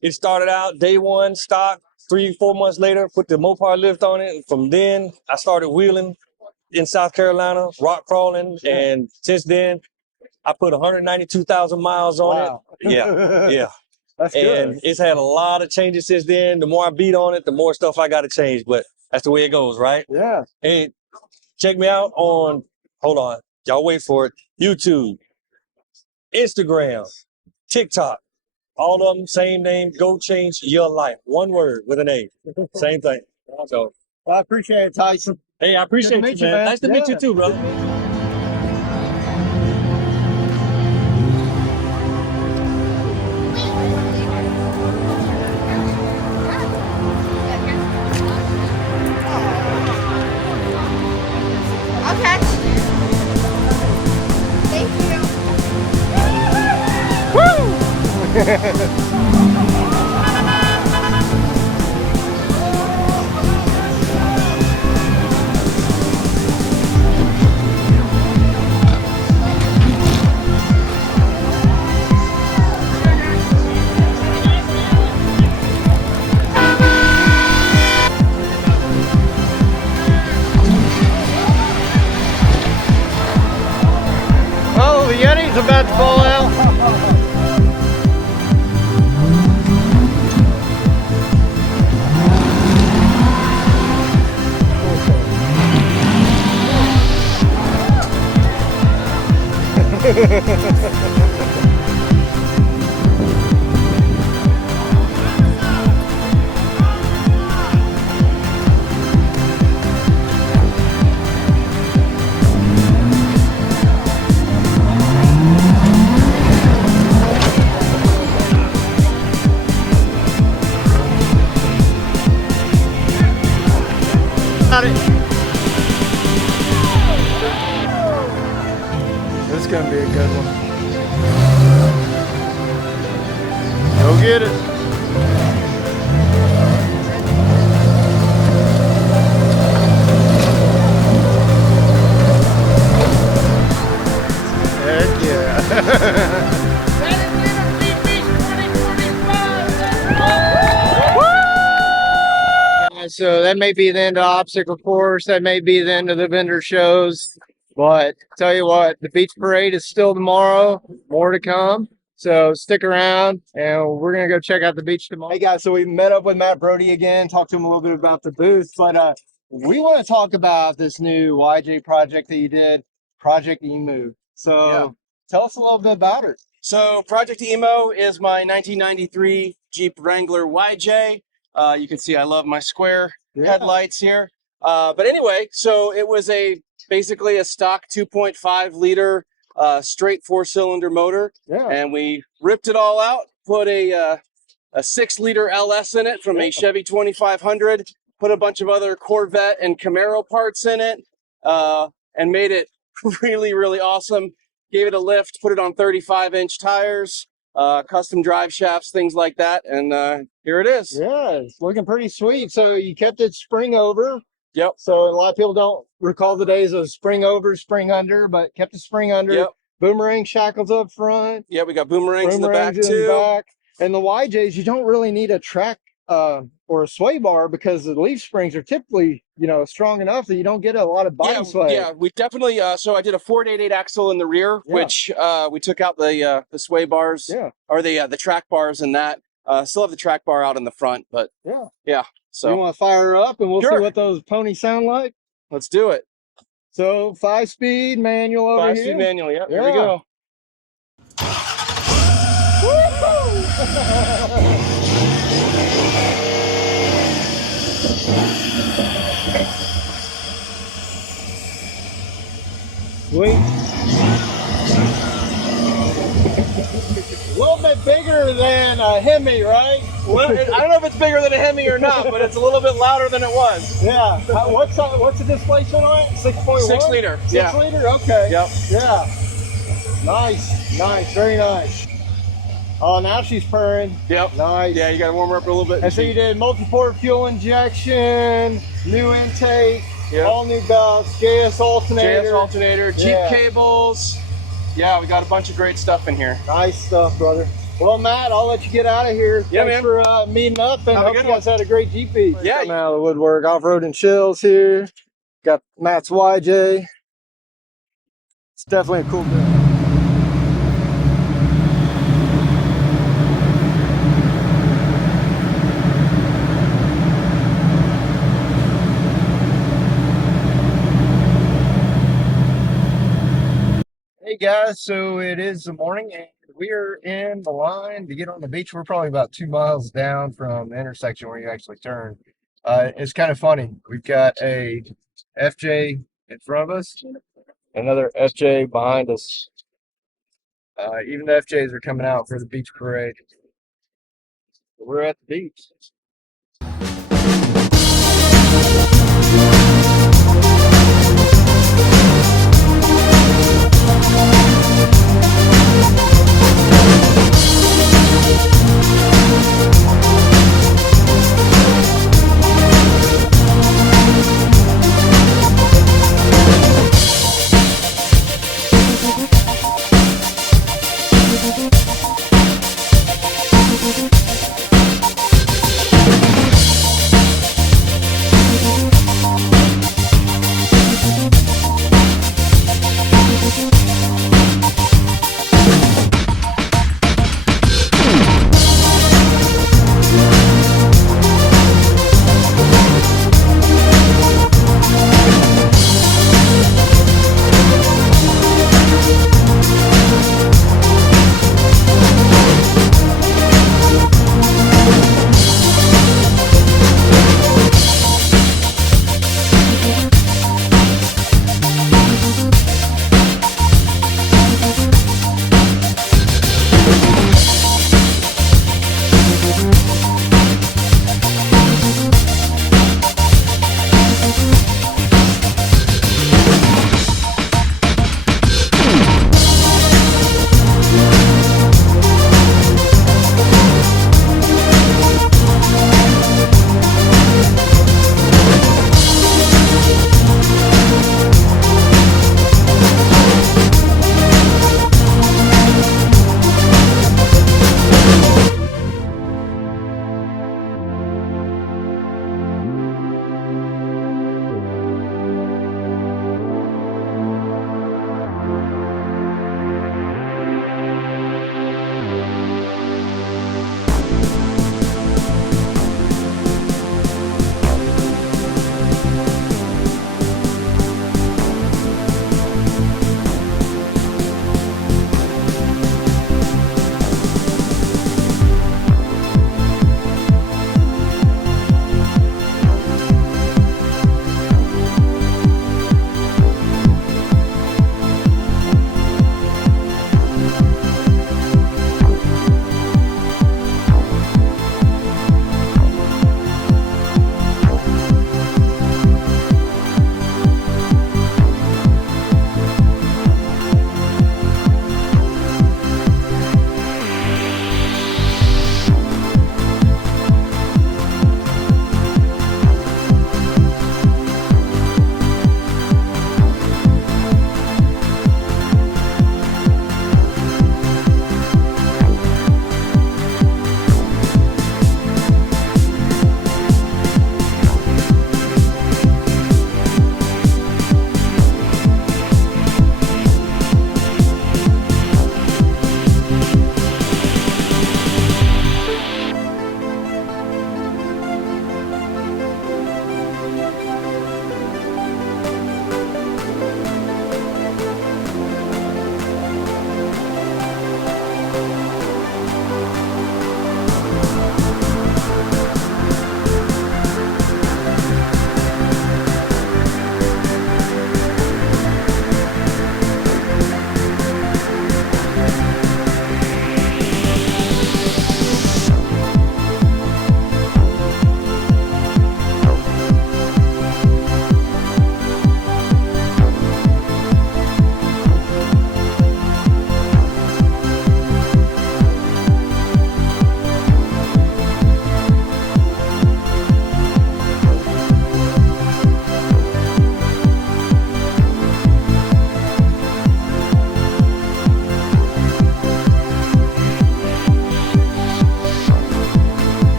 it started out day one, stock, 3-4 months later, put the Mopar lift on it. And from then, I started wheeling in South Carolina, rock crawling, and since then, I put 192,000 miles on it. Yeah, yeah. That's and good. it's had a lot of changes since then. The more I beat on it, the more stuff I got to change, but that's the way it goes, right? Yeah. And check me out on, hold on, y'all wait for it, YouTube. Instagram, TikTok, all of them, same name. Go change your life. One word with an A. Same thing. So I appreciate it, Tyson. hey, I appreciate you, man. Nice to meet you too, brother. Okay. Thank you. Oh, the Yeti's about to fall out. This is gonna be a good one. Go get it. Heck yeah. So that may be the end of the obstacle course. That may be the end of the vendor shows. But tell you what, the beach parade is still tomorrow. More to come. So stick around, and we're gonna go check out the beach tomorrow. Hey guys, so we met up with Matt Brody again. Talked to him a little bit about the booth, but we want to talk about this new YJ project that you did, Project Emu. So tell us a little bit about it. So Project Emo is my 1993 Jeep Wrangler YJ. You can see I love my square headlights here. But anyway, so it was basically a stock 2.5 liter straight 4-cylinder motor. And we ripped it all out, put a 6-liter LS in it from a Chevy 2500, put a bunch of other Corvette and Camaro parts in it, and made it really, really awesome. Gave it a lift, put it on 35-inch tires, custom drive shafts, things like that, and here it is. Yeah, it's looking pretty sweet. So you kept it spring over. Yep. So a lot of people don't recall the days of spring over, spring under, but kept the spring under. Yep. Boomerang shackles up front. Yeah, we got boomerangs in the back too. And the YJs, you don't really need a track or a sway bar because the leaf springs are typically, strong enough that you don't get a lot of body sway. Yeah, we definitely. So I did a 488 axle in the rear, which we took out the sway bars, or the track bars, and that. Still have the track bar out in the front, but yeah. So you want to fire her up, and we'll see what those ponies sound like. Let's do it. So 5-speed manual over here. 5-speed manual. Yep. Here we go. Sweet. A little bit bigger than a Hemi, right? Well, I don't know if it's bigger than a Hemi or not, but it's a little bit louder than it was. Yeah. What's the displacement on it? 6.1? 6 liter. 6 liter? Okay. Yep. Yeah. Nice. Nice. Very nice. Oh, now she's purring. Yep. Nice. Yeah, you got to warm her up a little bit. And so you did multi-port fuel injection, new intake, all new belts, JS alternator. Jeep cables. Yeah, we got a bunch of great stuff in here. Nice stuff, brother. Well, Matt, I'll let you get out of here. Yeah, Thanks for meeting up, and hope you guys had a great Jeep Beach. Yeah. Coming out of the woodwork, off-road and chills here. Got Matt's YJ. It's definitely a cool build. Hey guys, so it is the morning and we're in the line to get on the beach. We're probably about 2 miles down from the intersection where you actually turn. It's kind of funny. We've got a FJ in front of us, another FJ behind us. Even the FJs are coming out for the beach parade. We're at the beach.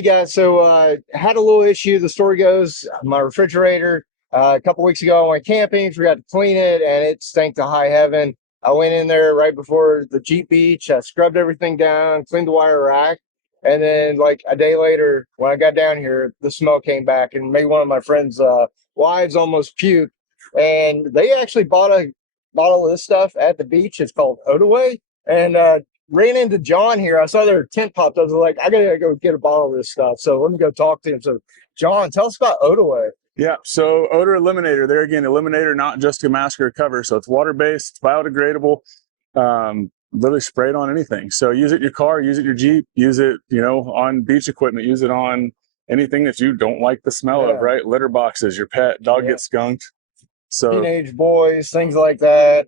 Hey guys, so had a little issue. The story goes, my refrigerator a couple weeks ago I went camping, forgot to clean it, and it stank to high heaven. I went in there right before the Jeep Beach. I scrubbed everything down, cleaned the wire rack, and then like a day later, when I got down here, the smell came back and made one of my friends' wives almost puke. And they actually bought a bottle of this stuff at the beach. It's called Odaway, and ran into John here. I saw their tent popped up. I was like, I gotta go get a bottle of this stuff. So let me go talk to him. So, John, tell us about Odaway. Yeah, so odor eliminator. There again, eliminator, not just a mask or a cover. So it's water-based, it's biodegradable, literally spray it on anything. So use it in your car, use it in your Jeep, use it, you know, on beach equipment, use it on anything that you don't like the smell of, right? Litter boxes, your pet, dog gets skunked. So teenage boys, things like that.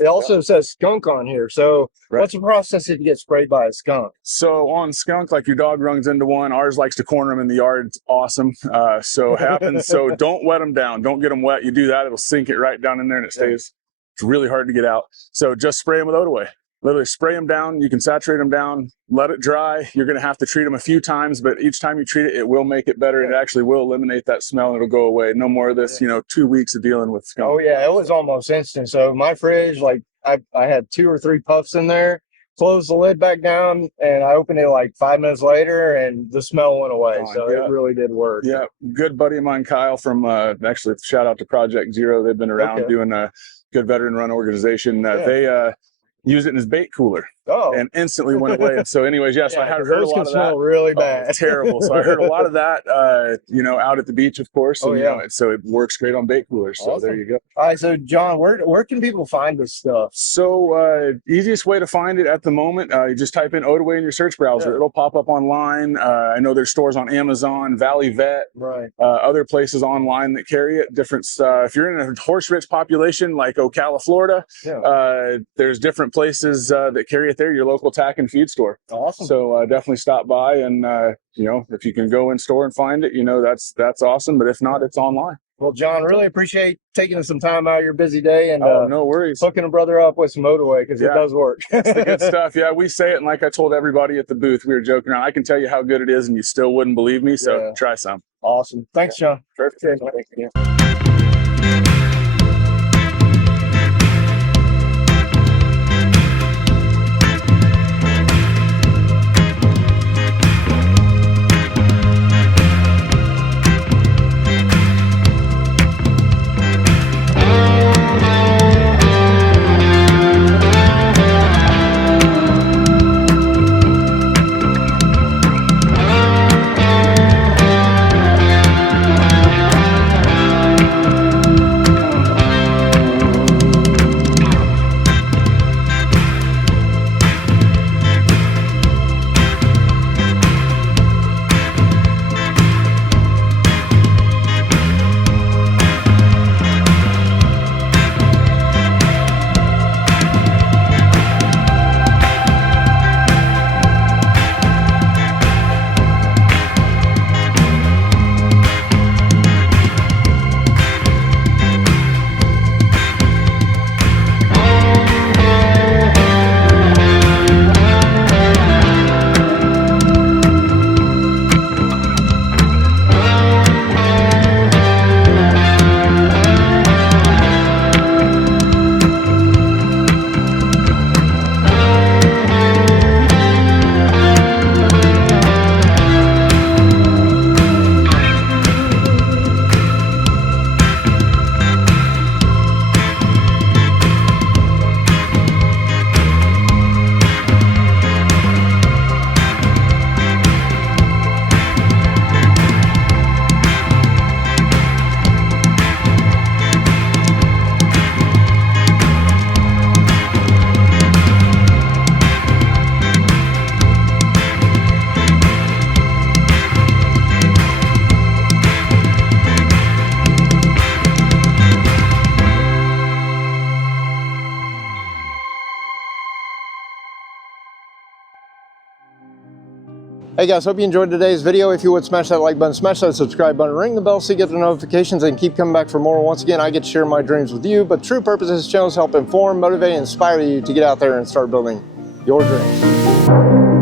It also says skunk on here. So what's the process if you get sprayed by a skunk? So on skunk, like your dog runs into one, ours likes to corner them in the yard. It's awesome. So happens. So don't wet them down. Don't get them wet. You do that, it'll sink it right down in there and it stays. It's really hard to get out. So just spray them with Odaway. Literally spray them down. You can saturate them down, let it dry. You're going to have to treat them a few times, but each time you treat it, it will make it better. It actually will eliminate that smell and it'll go away. No more of this, you know, 2 weeks of dealing with skunk. Oh yeah, it was almost instant. So my fridge, like I had 2 or 3 puffs in there, closed the lid back down, and I opened it like 5 minutes later and the smell went away. So it really did work. Yeah, good buddy of mine, Kyle, from actually shout out to Project Zero. They've been around doing a good veteran run organization. They used it in his bait cooler and instantly went away. And so anyways, so I had heard a lot of that. Smell really bad. Terrible. So I heard a lot of that, you know, out at the beach, of course. And, you know, so it works great on bait coolers. So there you go. All right. So John, where can people find this stuff? So easiest way to find it at the moment, you just type in Odaway in your search browser. It'll pop up online. I know there's stores on Amazon, Valley Vet, other places online that carry it. Different, if you're in a horse-rich population like Ocala, Florida, there's different places that carry it there, your local tack and feed store. Awesome. So definitely stop by and, you know, if you can go in store and find it, you know, that's awesome. But if not, it's online. Well, John, really appreciate taking some time out of your busy day and no worries, hooking a brother up with some Odaway because it does work. It's the good stuff. Yeah, we say it, and like I told everybody at the booth, we were joking around. I can tell you how good it is, and you still wouldn't believe me. So try some. Awesome. Thanks, John. Perfect. Hey guys, hope you enjoyed today's video. If you would, smash that like button, smash that subscribe button, ring the bell so you get the notifications, and keep coming back for more. Once again, I get to share my dreams with you, but true purpose of this channel is to help inform, motivate, and inspire you to get out there and start building your dreams.